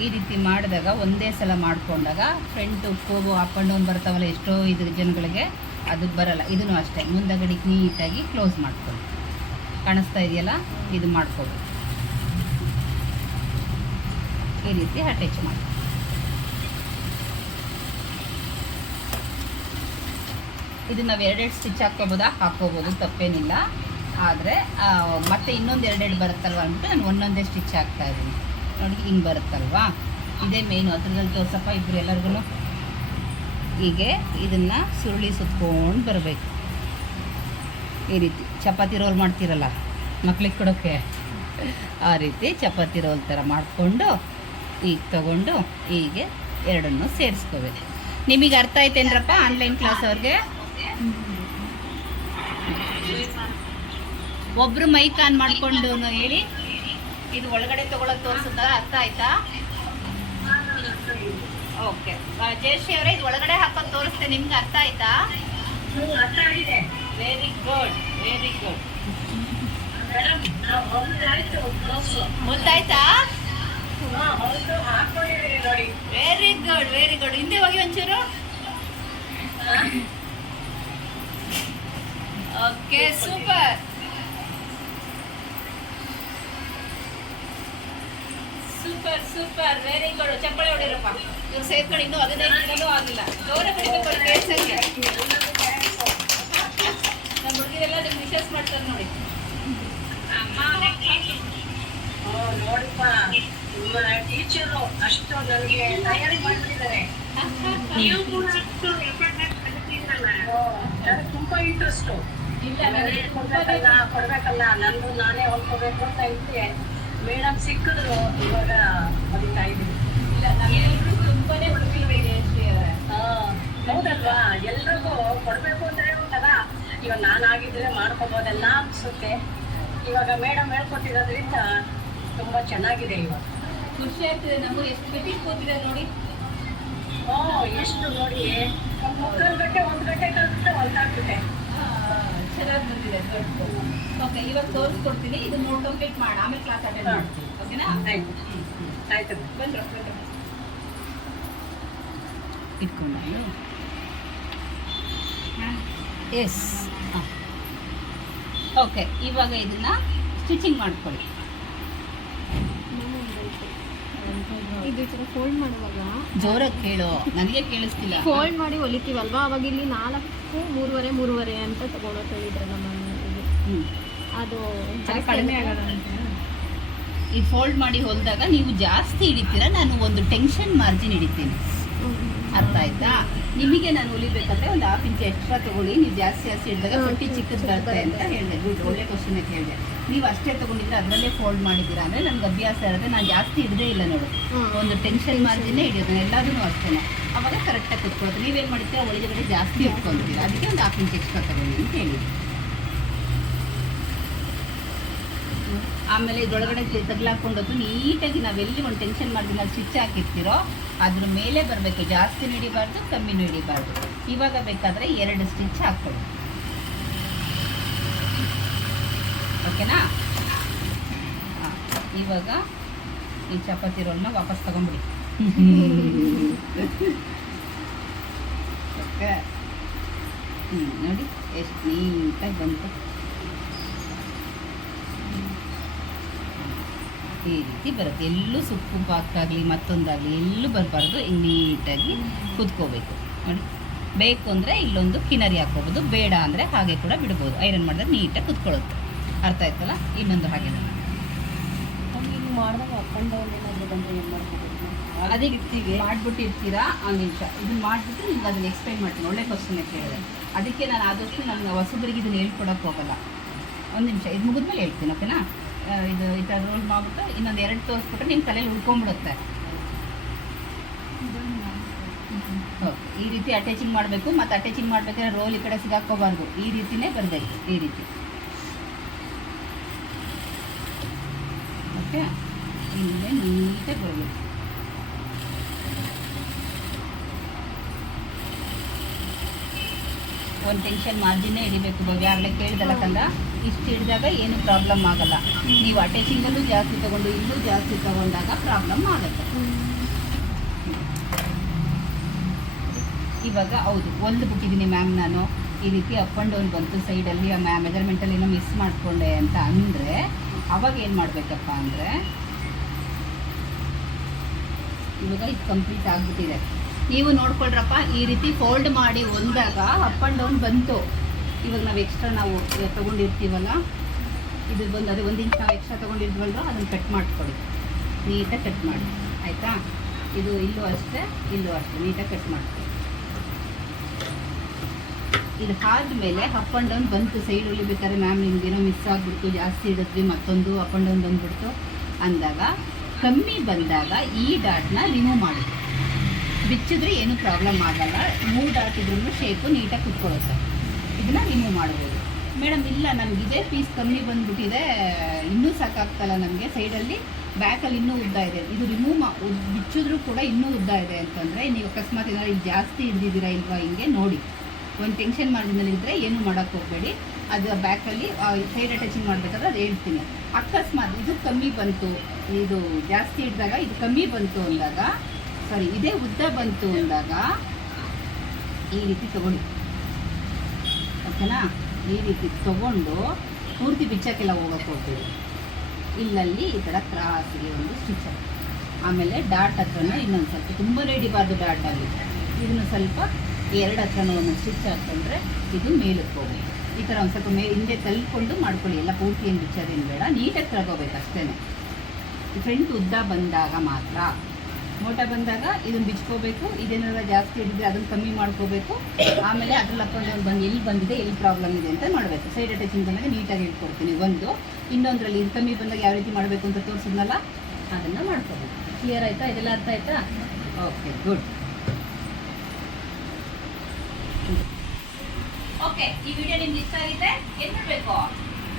ಈ ರೀತಿ ಮಾಡಿದಾಗ, ಒಂದೇ ಸಲ ಮಾಡಿಕೊಂಡಾಗ ಫ್ರಂಟ್ ಕೋಬು ಅಪ್ ಆ್ಯಂಡ್ ಡೌನ್ ಬರ್ತಾವಲ್ಲ, ಎಷ್ಟೋ ಇದು ಜನಗಳಿಗೆ ಅದು ಬರಲ್ಲ. ಇದನ್ನು ಅಷ್ಟೇ. ಮುಂದಗಡೆ ನೀಟಾಗಿ ಕ್ಲೋಸ್ ಮಾಡ್ಕೊಳ್ಳಿ. ಕಾಣಿಸ್ತಾ ಇದೆಯಲ್ಲ? ಇದು ಮಾಡ್ಕೊಳ್ಳಿ. ಈ ರೀತಿ ಅಟ್ಯಾಚ್ ಮಾಡಿ. ಇದು ನಾವು ಎರಡೆರಡು ಸ್ಟಿಚ್ ಹಾಕ್ಕೋಬೋದಾ ಹಾಕ್ಕೋಬೋದು ತಪ್ಪೇನಿಲ್ಲ. ಆದರೆ ಮತ್ತೆ ಇನ್ನೊಂದು ಎರಡೆರಡು ಬರುತ್ತಲ್ವ ಅಂದ್ಬಿಟ್ಟು ನಾನು ಒಂದೊಂದೇ ಸ್ಟಿಚ್ ಹಾಕ್ತಾ ಇದ್ದೀನಿ. ನೋಡಿ ಹಿಂಗೆ ಬರುತ್ತಲ್ವಾ? ಇದೇ ಮೇಯ್ನು ಹತ್ರದಲ್ಲಿ ತೋರ್ಸಪ್ಪ ಇಬ್ಬರು ಎಲ್ಲರಿಗೂ ಹೀಗೆ ಇದನ್ನು ಸುರುಳಿ ಸುತ್ಕೊಂಡು ಬರಬೇಕು. ಈ ರೀತಿ. ಚಪಾತಿ ರೋಲ್ ಮಾಡ್ತೀರಲ್ಲ, ಮಕ್ಳಿಗೆ ಕೊಡೋಕ್ಕೆ ಆ ರೀತಿ ಚಪಾತಿ ರೋಲ್ ಥರ ಮಾಡಿಕೊಂಡು ಈಗ ತಗೊಂಡು ಹೀಗೆ ಎರಡನ್ನು ಸೇರಿಸ್ಕೋಬೇಕು. ನಿಮಗೆ ಅರ್ಥ ಆಯ್ತೇನ್ರಪ್ಪ ಆನ್ಲೈನ್ ಕ್ಲಾಸ್ ಅವ್ರಿಗೆ? ಒಬ್ರು ಮೈಕ್ ಆನ್ ಮಾಡ್ಕೊಂಡು ಹೇಳಿ. ಇದು ಒಳಗಡೆ ತಗೊಳಕ್ ತೋರಿಸುತ್ತಾ? ಅರ್ಥ ಆಯ್ತಾ? ಓಕೆ. ಜಯಶ್ರೀ ಅವರೇ, ಇದು ಒಳಗಡೆ ಹಾಕೋದು ತೋರಿಸ್ತೆ, ನಿಮ್ಗೆ ಅರ್ಥ ಆಯ್ತಾ? ವೆರಿ ಗುಡ್ ವೆರಿ ಗುಡ್ ಮುದ್ದಾಯ್ತಾ ವೆರಿ ಗುಡ್ ವೆರಿ ಗುಡ್ ಹಿಂದೆ ಹೋಗಿ ಒಂಚೂರು. Okay super super super very good ಚಪ್ಪಳೆ ಹೊಡಿರಪ್ಪ ಇವ್ರು ಸೇರ್ಕೊಂಡು ಇನ್ನೂ ಹದಿನೈದು ದಿನನೂ ಆಗಿಲ್ಲ. ಗೌರವ ಕಡಿಬೇಕು ಕೊಡಿ ಕೇಳ್ಸಕ್ಕೆ ನಮ್ಮ ಹುಡುಗಿರೆಲ್ಲ ನಿಮ್ಗೆ ವಿಶ್ವಾಸ ಮಾಡ್ತಾರೆ ನೋಡಿ. ನೋಡಪ್ಪ. ನಿಮ್ಮ ಟೀಚರು ಅಷ್ಟು ನನಗೆ ತಯಾರಿ ಮಾಡ್ತಿದ್ದಾರೆ. ನೀವು ಕೂಡ ಅಷ್ಟು effort ಹಾಕಿ ಕಲಿತಿದ್ರಲ್ಲ. ನನಗೆ ತುಂಬಾ ಇಂಟ್ರೆಸ್ಟ್ ಇಲ್ಲ ನನಗೆ ಕೊಡ್ಬೇಕಲ್ಲ ಕೊಡ್ಬೇಕಲ್ಲ. ನಂದು ನಾನೇ ಹೊಲ್ಕೋಬೇಕು ಅಂತ ಇದ್ದೆ ಮೇಡಮ್ ಸಿಕ್ಕಿದ್ರು ಇವಾಗ ಬರೀತಾ ಇದ್ದೀನಿ ಇಲ್ಲ ನಮ್ಗೆಲ್ರಿಗೂ ತುಂಬಾನೇ ಹುಡುಗಿಲ್ವೇ ಜಯಶ್ರೀ ಅವರೇ ಹಾ, ಹೌದಲ್ವಾ? ಎಲ್ರಿಗೂ ಕೊಡ್ಬೇಕು ಅಂತ ಒಂಥರ ಇವಾಗ ನಾನಾಗಿದ್ರೆ ಮಾಡ್ಕೋಬೋದೆಲ್ಲ ಅನ್ಸುತ್ತೆ. ಇವಾಗ ಮೇಡಮ್ ಹೇಳ್ಕೊಟ್ಟಿರೋದ್ರಿಂದ ತುಂಬಾ ಚೆನ್ನಾಗಿದೆ ಇವಾಗ. ಖುಷಿ ಆಗ್ತದೆ ನಮಗೂ ಎಷ್ಟು ಬಿಟ್ಟು ಕೂತಿದೆ ನೋಡಿ. ಓ ಎಷ್ಟು ನೋಡಿ. ಮುಕ್ಕಾಲು ಗಂಟೆ ಒಂದು ಗಂಟೆ ಕಲ್ತ್ರೆ ಹೊಲ್ದಾಗ್ಬಿಟ್ಟೆ ಚೆನ್ನಾಗಿ ಬಂದಿದೆ ಓಕೆ ಇವಾಗ ತೋರಿಸ್ಕೊಡ್ತೀನಿ. ಇದು ನೋಡ್ ಕಂಪ್ಲೀಟ್ ಮಾಡಿ. ಆಮೇಲೆ ಕ್ಲಾಸ್ ಅಟೆಂಡ್ ಮಾಡ್ತೀನಿ. ಓಕೆನಾ ಆಯ್ತು. ಆಯ್ತು. ಬಂದ್ರು ಇಟ್ಕೊಂಡು ಎಸ್ ಓಕೆ ಇವಾಗ ಇದನ್ನ ಸ್ಟಿಚಿಂಗ್ ಮಾಡ್ಕೊಳ್ಳಿ. ಇದು ಈ ಥರ ಫೋಲ್ಡ್ ಮಾಡುವಾಗ ಜೋರಾಗಿ ಕೇಳು. ನನಗೆ ಕೇಳಿಸ್ತಿಲ್ಲ. ಫೋಲ್ಡ್ ಮಾಡಿ ಹೊಲಿತೀವಲ್ವಾ ಅವಾಗ ಇಲ್ಲಿ ನಾಲ್ಕು ಮೂರುವರೆ ಮೂರುವರೆ ಅಂತ ತಗೊಳಕ್ ಹೇಳಿದ್ರಲ್ಲ ಹ್ಮ್. ಅದು ಕಡಿಮೆ ಆಗಲ್ಲ ಈ ಫೋಲ್ಡ್ ಮಾಡಿ ಹೊಲಿದಾಗ ನೀವು ಜಾಸ್ತಿ ಹಿಡಿತೀರಾ? ನಾನು ಒಂದು ಟೆನ್ಷನ್ ಮಾರ್ಜಿನ್ ಹಿಡಿತೀನಿ. ಅರ್ಥ ಆಯ್ತಾ? ನಿಮಗೆ ನಾನು ಹೊಲಿಬೇಕಂದ್ರೆ ಒಂದು ಹಾಫ್ ಇಂಚ್ ಎಕ್ಸ್ಟ್ರಾ ತಗೊಳ್ಳಿ. ನೀವು ಜಾಸ್ತಿ ಜಾಸ್ತಿ ಹಿಡಿದಾಗ ಹೊಟ್ಟಿ ಚಿಕ್ಕದು ಬರುತ್ತೆ ಅಂತ ಹೇಳಿದೆ. ಗುಡ್ ಒಳ್ಳೆ ಕ್ವಶನ್ ಕೇಳಿದೆ ನೀವು ಅಷ್ಟೇ ತಗೊಂಡಿದ್ರೆ ಅದರಲ್ಲೇ ಫೋಲ್ಡ್ ಮಾಡಿದ್ದೀರಾ ಅಂದರೆ ನನಗೆ ಅಭ್ಯಾಸ ಇರೋದೇ ನಾನು ಜಾಸ್ತಿ ಇದ್ದೇ ಇಲ್ಲ ನೋಡು. ಒಂದು ಟೆನ್ಷನ್ ಮಾರ್ಜಿನೇ ಹಿಡಿಯೋದು ಎಲ್ಲದೂ ಅಷ್ಟೇ ಅವಾಗ ಕರೆಕ್ಟಾಗಿ ಕುತ್ಕೊಳ್ತೀವಿ ನೀವೇನು ಮಾಡ್ತೀರಾ ಒಳಗಡೆ ಜಾಸ್ತಿ ಇಟ್ಕೊಂತೀರಾ? ಅದಕ್ಕೆ ಒಂದು ಹಾಫ್ ಇಂಚ್ ಎಕ್ಸ್ಟ್ರಾ ತಗೊಳ್ಳಿ ಅಂತ ಹೇಳಿ. ಆಮೇಲೆ ಇದೊಳಗಡೆ ತಗ್ಲಾಕೊಂಡದ್ದು ನೀಟಾಗಿ ನಾವು ಎಲ್ಲಿ ಒಂದು ಟೆನ್ಷನ್ ಮಾಡಿದ್ರೆ ನಾವು ಸ್ಟಿಚ್ ಹಾಕಿರ್ತೀರೋ ಅದ್ರ ಮೇಲೆ ಬರಬೇಕು. ಜಾಸ್ತಿ ಹಿಡಿಬಾರ್ದು ಕಮ್ಮಿನೂ ಹಿಡಿಬಾರ್ದು. ಇವಾಗ ಬೇಕಾದರೆ ಎರಡು ಸ್ಟಿಚ್ ಹಾಕ್ಕೊಳ್ಳಿ ಓಕೆನಾ? ಇವಾಗ ಈ ಚಪಾತಿ ರೋಲ್ನ ವಾಪಸ್ ತಗೊಂಬಿಡಿ ಹ್ಞೂ ನೋಡಿ, ಎಷ್ಟು ನೀಟಾಗಿ ಬಂತು. ಈ ರೀತಿ ಬರುತ್ತೆ. ಎಲ್ಲೂ ಸುಪ್ಪು ಪಾಕಾಗಲಿ, ಮತ್ತೊಂದಾಗಲಿ, ಎಲ್ಲೂ ಬರಬಾರ್ದು. ನೀಟಾಗಿ ಕುದ್ಕೋಬೇಕು. ನೋಡಿ, ಬೇಕು ಅಂದರೆ ಇಲ್ಲೊಂದು ಕಿನರಿ ಹಾಕ್ಕೋಬೋದು, ಬೇಡ ಅಂದರೆ ಹಾಗೆ ಕೂಡ ಬಿಡ್ಬೋದು. ಐರನ್ ಮಾಡಿದ್ರೆ ನೀಟಾಗಿ ಕುತ್ಕೊಳ್ಳುತ್ತೆ ಅರ್ಥ ಆಯ್ತಲ್ಲ? ಇನ್ನೊಂದು ಹಾಗೆ ಮಾಡಿದಾಗ ಅಪ್ ಆ್ಯಂಡ್ ಡೌನ್ ಏನಾದರೂ ಬಂದರೆ ಏನು ಮಾಡ್ಬೋದು ಅದೇ ಇರ್ತೀವಿ ಮಾಡ್ಬಿಟ್ಟು ಇರ್ತೀರಾ? ಒಂದು ನಿಮಿಷ. ಇದನ್ನ ಮಾಡಿಬಿಟ್ಟು ನಿಮ್ಗೆ ಅದನ್ನ ಎಕ್ಸ್ಪ್ಲೈನ್ ಮಾಡ್ತೀನಿ. ಒಳ್ಳೆ ಕ್ವಶನ್ ಕೇಳಿದೆ ಅದಕ್ಕೆ ನಾನು ಆದಷ್ಟು ನನ್ನ ಹೊಸಬರಿಗೆ ಇದನ್ನ ಹೇಳ್ಕೊಡಕ್ಕೆ ಹೋಗಲ್ಲ. ಒಂದು ನಿಮಿಷ. ಇದು ಮುಗಿದ್ಮೇಲೆ ಹೇಳ್ತೀನಿ ಓಕೆನಾ ಇದು ಈ ಥರ ರೋಲ್ ಮಾಡಿಬಿಟ್ಟು ಇನ್ನೊಂದು ಎರಡು ತೋರಿಸ್ಬಿಟ್ರೆ ನಿಮ್ಮ ತಲೆಯಲ್ಲಿ ಉಳ್ಕೊಂಬಿಡುತ್ತೆ ಓಕೆ ಈ ರೀತಿ ಅಟ್ಯಾಚಿಂಗ್ ಮಾಡಬೇಕು. ಮತ್ತು ಅಟ್ಯಾಚಿಂಗ್ ಮಾಡಬೇಕಾದ್ರೆ ರೋಲ್ ಈ ಕಡೆ ಸಿಗಾಕೋಬಾರ್ದು ಈ ರೀತಿನೇ ಬರಬೇಕು. ಈ ರೀತಿ. ಓಕೆ ಹಿಂದೆ ನೀಟಾಗಿ ಬರಬೇಕು. ಒಂದು ಟೆನ್ಷನ್ ಮಾರ್ಜಿನ್ ಹಿಡಿಬೇಕು ಭವ್ಯ. ಆಗಲೇ ಕೇಳಿದಲ್ಲ ಕಂದ? ಇಷ್ಟು ಹಿಡಿದಾಗ ಏನು ಪ್ರಾಬ್ಲಮ್ ಆಗಲ್ಲ. ನೀವು ಅಟ್ಯಾಚಿಂಗಲ್ಲೂ ಜಾಸ್ತಿ ತಗೊಂಡು ಇಲ್ಲೂ ಜಾಸ್ತಿ ತಗೊಂಡಾಗ ಪ್ರಾಬ್ಲಮ್ ಆಗುತ್ತೆ. ಇವಾಗ ಹೌದು ಒಂದು ಬಿಟ್ಟಿದ್ದೀನಿ ಮ್ಯಾಮ್ ನಾನು. ಈ ರೀತಿ ಅಪ್ ಆ್ಯಂಡ್ ಡೌನ್ ಬಂತು ಸೈಡಲ್ಲಿ ಆ ಮ್ಯಾ ಮೆಜರ್ಮೆಂಟಲ್ಲಿ ಏನೋ ಮಿಸ್ ಮಾಡಿಕೊಂಡೆ ಅಂತ ಅಂದರೆ ಅವಾಗ ಏನು ಮಾಡಬೇಕಪ್ಪ ಅಂದರೆ ಇವಾಗ ಇದು ಕಂಪ್ಲೀಟ್ ಆಗಿಬಿಟ್ಟಿದೆ. ನೀವು ನೋಡ್ಕೊಳ್ರಪ್ಪ, ಈ ರೀತಿ ಫೋಲ್ಡ್ ಮಾಡಿ ಒಂದಾಗ ಅಪ್ ಆ್ಯಂಡ್ ಡೌನ್ ಬಂತು. ಇವಾಗ ನಾವು ಎಕ್ಸ್ಟ್ರಾ ನಾವು ತೊಗೊಂಡಿರ್ತೀವಲ್ಲ, ಇದು ಬಂದು ಅದು ಒಂದು ಇಂಚ್ ನಾವು ಎಕ್ಸ್ಟ್ರಾ ತೊಗೊಂಡಿರ್ತೀವಲ್ವ ಅದನ್ನು ಕಟ್ ಮಾಡಿಕೊಡಿ ನೀಟಾಗಿ ಕಟ್ ಮಾಡಿ. ಆಯಿತಾ? ಇದು ಇಲ್ಲೂ ಅಷ್ಟೇ ಇಲ್ಲೂ ಅಷ್ಟೇ, ನೀಟಾಗಿ ಕಟ್ ಮಾಡ್ಕೊಳ್ಳಿ. ಇದು ಆದಮೇಲೆ ಅಪ್ ಆ್ಯಂಡ್ ಡೌನ್ ಬಂತು. ಸೈಡ್ ಉಳಿಬೇಕಾದ್ರೆ ಮ್ಯಾಮ್ ನಿಮ್ಗೇನೋ ಮಿಸ್ ಆಗಿಬಿಡ್ತು, ಜಾಸ್ತಿ ಇಡಿದ್ವಿ ಮತ್ತೊಂದು ಅಪ್ ಆ್ಯಂಡ್ ಡೌನ್ ಬಂದ್ಬಿಡ್ತು ಅಂದಾಗ ಕಮ್ಮಿ ಬಂದಾಗ ಈ ಡಾಟ್ನ ರಿಮೂವ್ ಮಾಡಿ ಬಿಚ್ಚಿದ್ರೆ ಏನು ಪ್ರಾಬ್ಲಮ್ ಆಗಲ್ಲ. ಮೂರು ಡಾಟ್ ಇದ್ರೂ ಶೇಪು ನೀಟಾಗಿ ಕುತ್ಕೊಳ್ಳುತ್ತೆ. ಇದನ್ನ ರಿಮೂವ್ ಮಾಡ್ಬೋದು ಮೇಡಮ್ ಇಲ್ಲ, ನಮ್ಗೆ ಇದೇ ಪೀಸ್ ಕಮ್ಮಿ ಬಂದ್ಬಿಟ್ಟಿದೆ. ಇನ್ನೂ ಸಾಕಾಗ್ತಲ್ಲ ನಮಗೆ. ಸೈಡಲ್ಲಿ ಬ್ಯಾಕಲ್ಲಿ ಇನ್ನೂ ಉದ್ದ ಇದೆ. ಇದು ರಿಮೂವ್ ಮಾ ಬಿಚ್ಚಿದ್ರೂ ಕೂಡ ಇನ್ನೂ ಉದ್ದ ಇದೆ ಅಂತಂದರೆ ನೀವು ಅಕಸ್ಮಾತ್ ಏನಾದ್ರು ಜಾಸ್ತಿ ಇದ್ದಿದ್ದೀರಾ ಇಲ್ವಾ ಹಿಂಗೆ ನೋಡಿ. ಒಂದು ಟೆನ್ಷನ್ ಮಾಡಿದ ನಿಂತರೆ ಏನು ಮಾಡೋಕ್ಕೆ ಹೋಗಬೇಡಿ. ಅದು ಬ್ಯಾಕಲ್ಲಿ ಸೈಡ್ ಅಟ್ಯಾಚಿಂಗ್ ಮಾಡಬೇಕಾದ್ರೆ ಅದು ಹೇಳ್ತೀನಿ. ಅಕಸ್ಮಾತ್ ಇದು ಕಮ್ಮಿ ಬಂತು, ಇದು ಜಾಸ್ತಿ ಇದ್ದಾಗ ಇದು ಕಮ್ಮಿ ಬಂತು ಅಂದಾಗ ಸಾರಿ ಇದೇ ಉದ್ದ ಬಂತು ಅಂದಾಗ ಈ ರೀತಿ ತಗೊಳ್ಳಿ ಓಕೆನಾ? ಈ ರೀತಿ ತಗೊಂಡು ಪೂರ್ತಿ ಬಿಚ್ಚಕ್ಕೆಲ್ಲ ಹೋಗಕ್ಕೆ ಹೋಗ್ತೀವಿ ಇಲ್ಲಲ್ಲಿ ಈ ಥರ ಕ್ರಾಸಿಗೆ ಒಂದು ಸ್ಟಿಚ್ ಆಮೇಲೆ ಡಾಟ್ ಹತ್ರನ ಇನ್ನೊಂದು ಸ್ವಲ್ಪ ತುಂಬ ಹಿಡಿಬಾರ್ದು ಡಾಟ್ ಆಗಿ ಇದನ್ನು ಸ್ವಲ್ಪ ಎರಡು ಹತ್ರನೂ ಸ್ಟಿಚ್ ಹಾಕ್ಕೊಂಡ್ರೆ ಇದು ಮೇಲಕ್ಕೆ ಹೋಗಿ ಈ ಥರ ಒಂದು ಸ್ವಲ್ಪ ಮೇ, ಹಿಂದೆ ತಳ್ಕೊಂಡು ಮಾಡ್ಕೊಳ್ಳಿ. ಎಲ್ಲ ಪೂರ್ತಿ ಏನು ಬಿಚ್ಚೋದೇನು ಬೇಡ. ನೀಟಾಗಿ ತಗೋಬೇಕು ಅಷ್ಟೇ. ಫ್ರೆಂಟ್ ಉದ್ದ ಬಂದಾಗ ಮಾತ್ರ. ಮೋಟ ಬಂದಾಗ ಇದನ್ನು ಬಿಚ್ಕೋಬೇಕು. ಇದೇನಾದ್ರು ಜಾಸ್ತಿ ಇದ್ದರೆ ಅದನ್ನು ಕಮ್ಮಿ ಮಾಡ್ಕೋಬೇಕು. ಆಮೇಲೆ ಅದ್ರಲ್ಲಿ ಹಾಕೊಂಡು ಬಂದು ಎಲ್ಲಿ ಬಂದಿದೆ, ಎಲ್ಲಿ ಪ್ರಾಬ್ಲಮ್ ಇದೆ ಅಂತ ಮಾಡಬೇಕು ಸೈಡ್ ಅಟ್ಯಾಚಿಂಗ್ ಬಂದಾಗ ನೀಟಾಗಿ ಇಟ್ಕೊಡ್ತೀನಿ. ಒಂದು. ಇನ್ನೊಂದರಲ್ಲಿ ಇದು ಕಮ್ಮಿ ಬಂದಾಗ ಯಾವ ರೀತಿ ಮಾಡಬೇಕು ಅಂತ ತೋರಿಸಿದ್ನಲ್ಲ, ಅದನ್ನು ಮಾಡ್ಕೋಬೇಕು. ಕ್ಲಿಯರ್ ಆಯಿತಾ? ಇದೆಲ್ಲ ಅರ್ಥ ಆಯಿತಾ? ಓಕೆ ಗುಡ್ ಓಕೆ ಈ ವಿಡಿಯೋ ನಿಮ್ಗೆ ಇಷ್ಟ ಆಗಿದೆ ಏನು ಮಾಡ್ಬೇಕು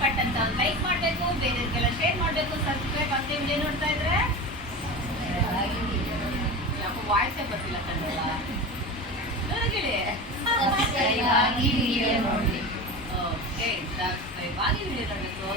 ಬಟ್ ಅಂತ ಲೈಕ್ ಮಾಡಬೇಕು ಬೇರೆಯವರಿಗೆಲ್ಲ ಶೇರ್ ಮಾಡಬೇಕು ಸಬ್ಸ್ಕ್ರೈಬ್ ಅಂತ ವಿಡಿಯೋ ನೋಡ್ತಾ ಇದ್ರೆ. ಯಾಕೋ ವಾಯ್ಸೇ ಬರ್ತಿಲ್ಲ ಆಗಿ ವಿಡಿಯೋ ನೋಡಿ. ಓಕೆ ಸಬ್ಸ್ಕ್ರೈಬ್ ಆಗಿ ವಿಡಿಯೋ ನೋಡಬೇಕು.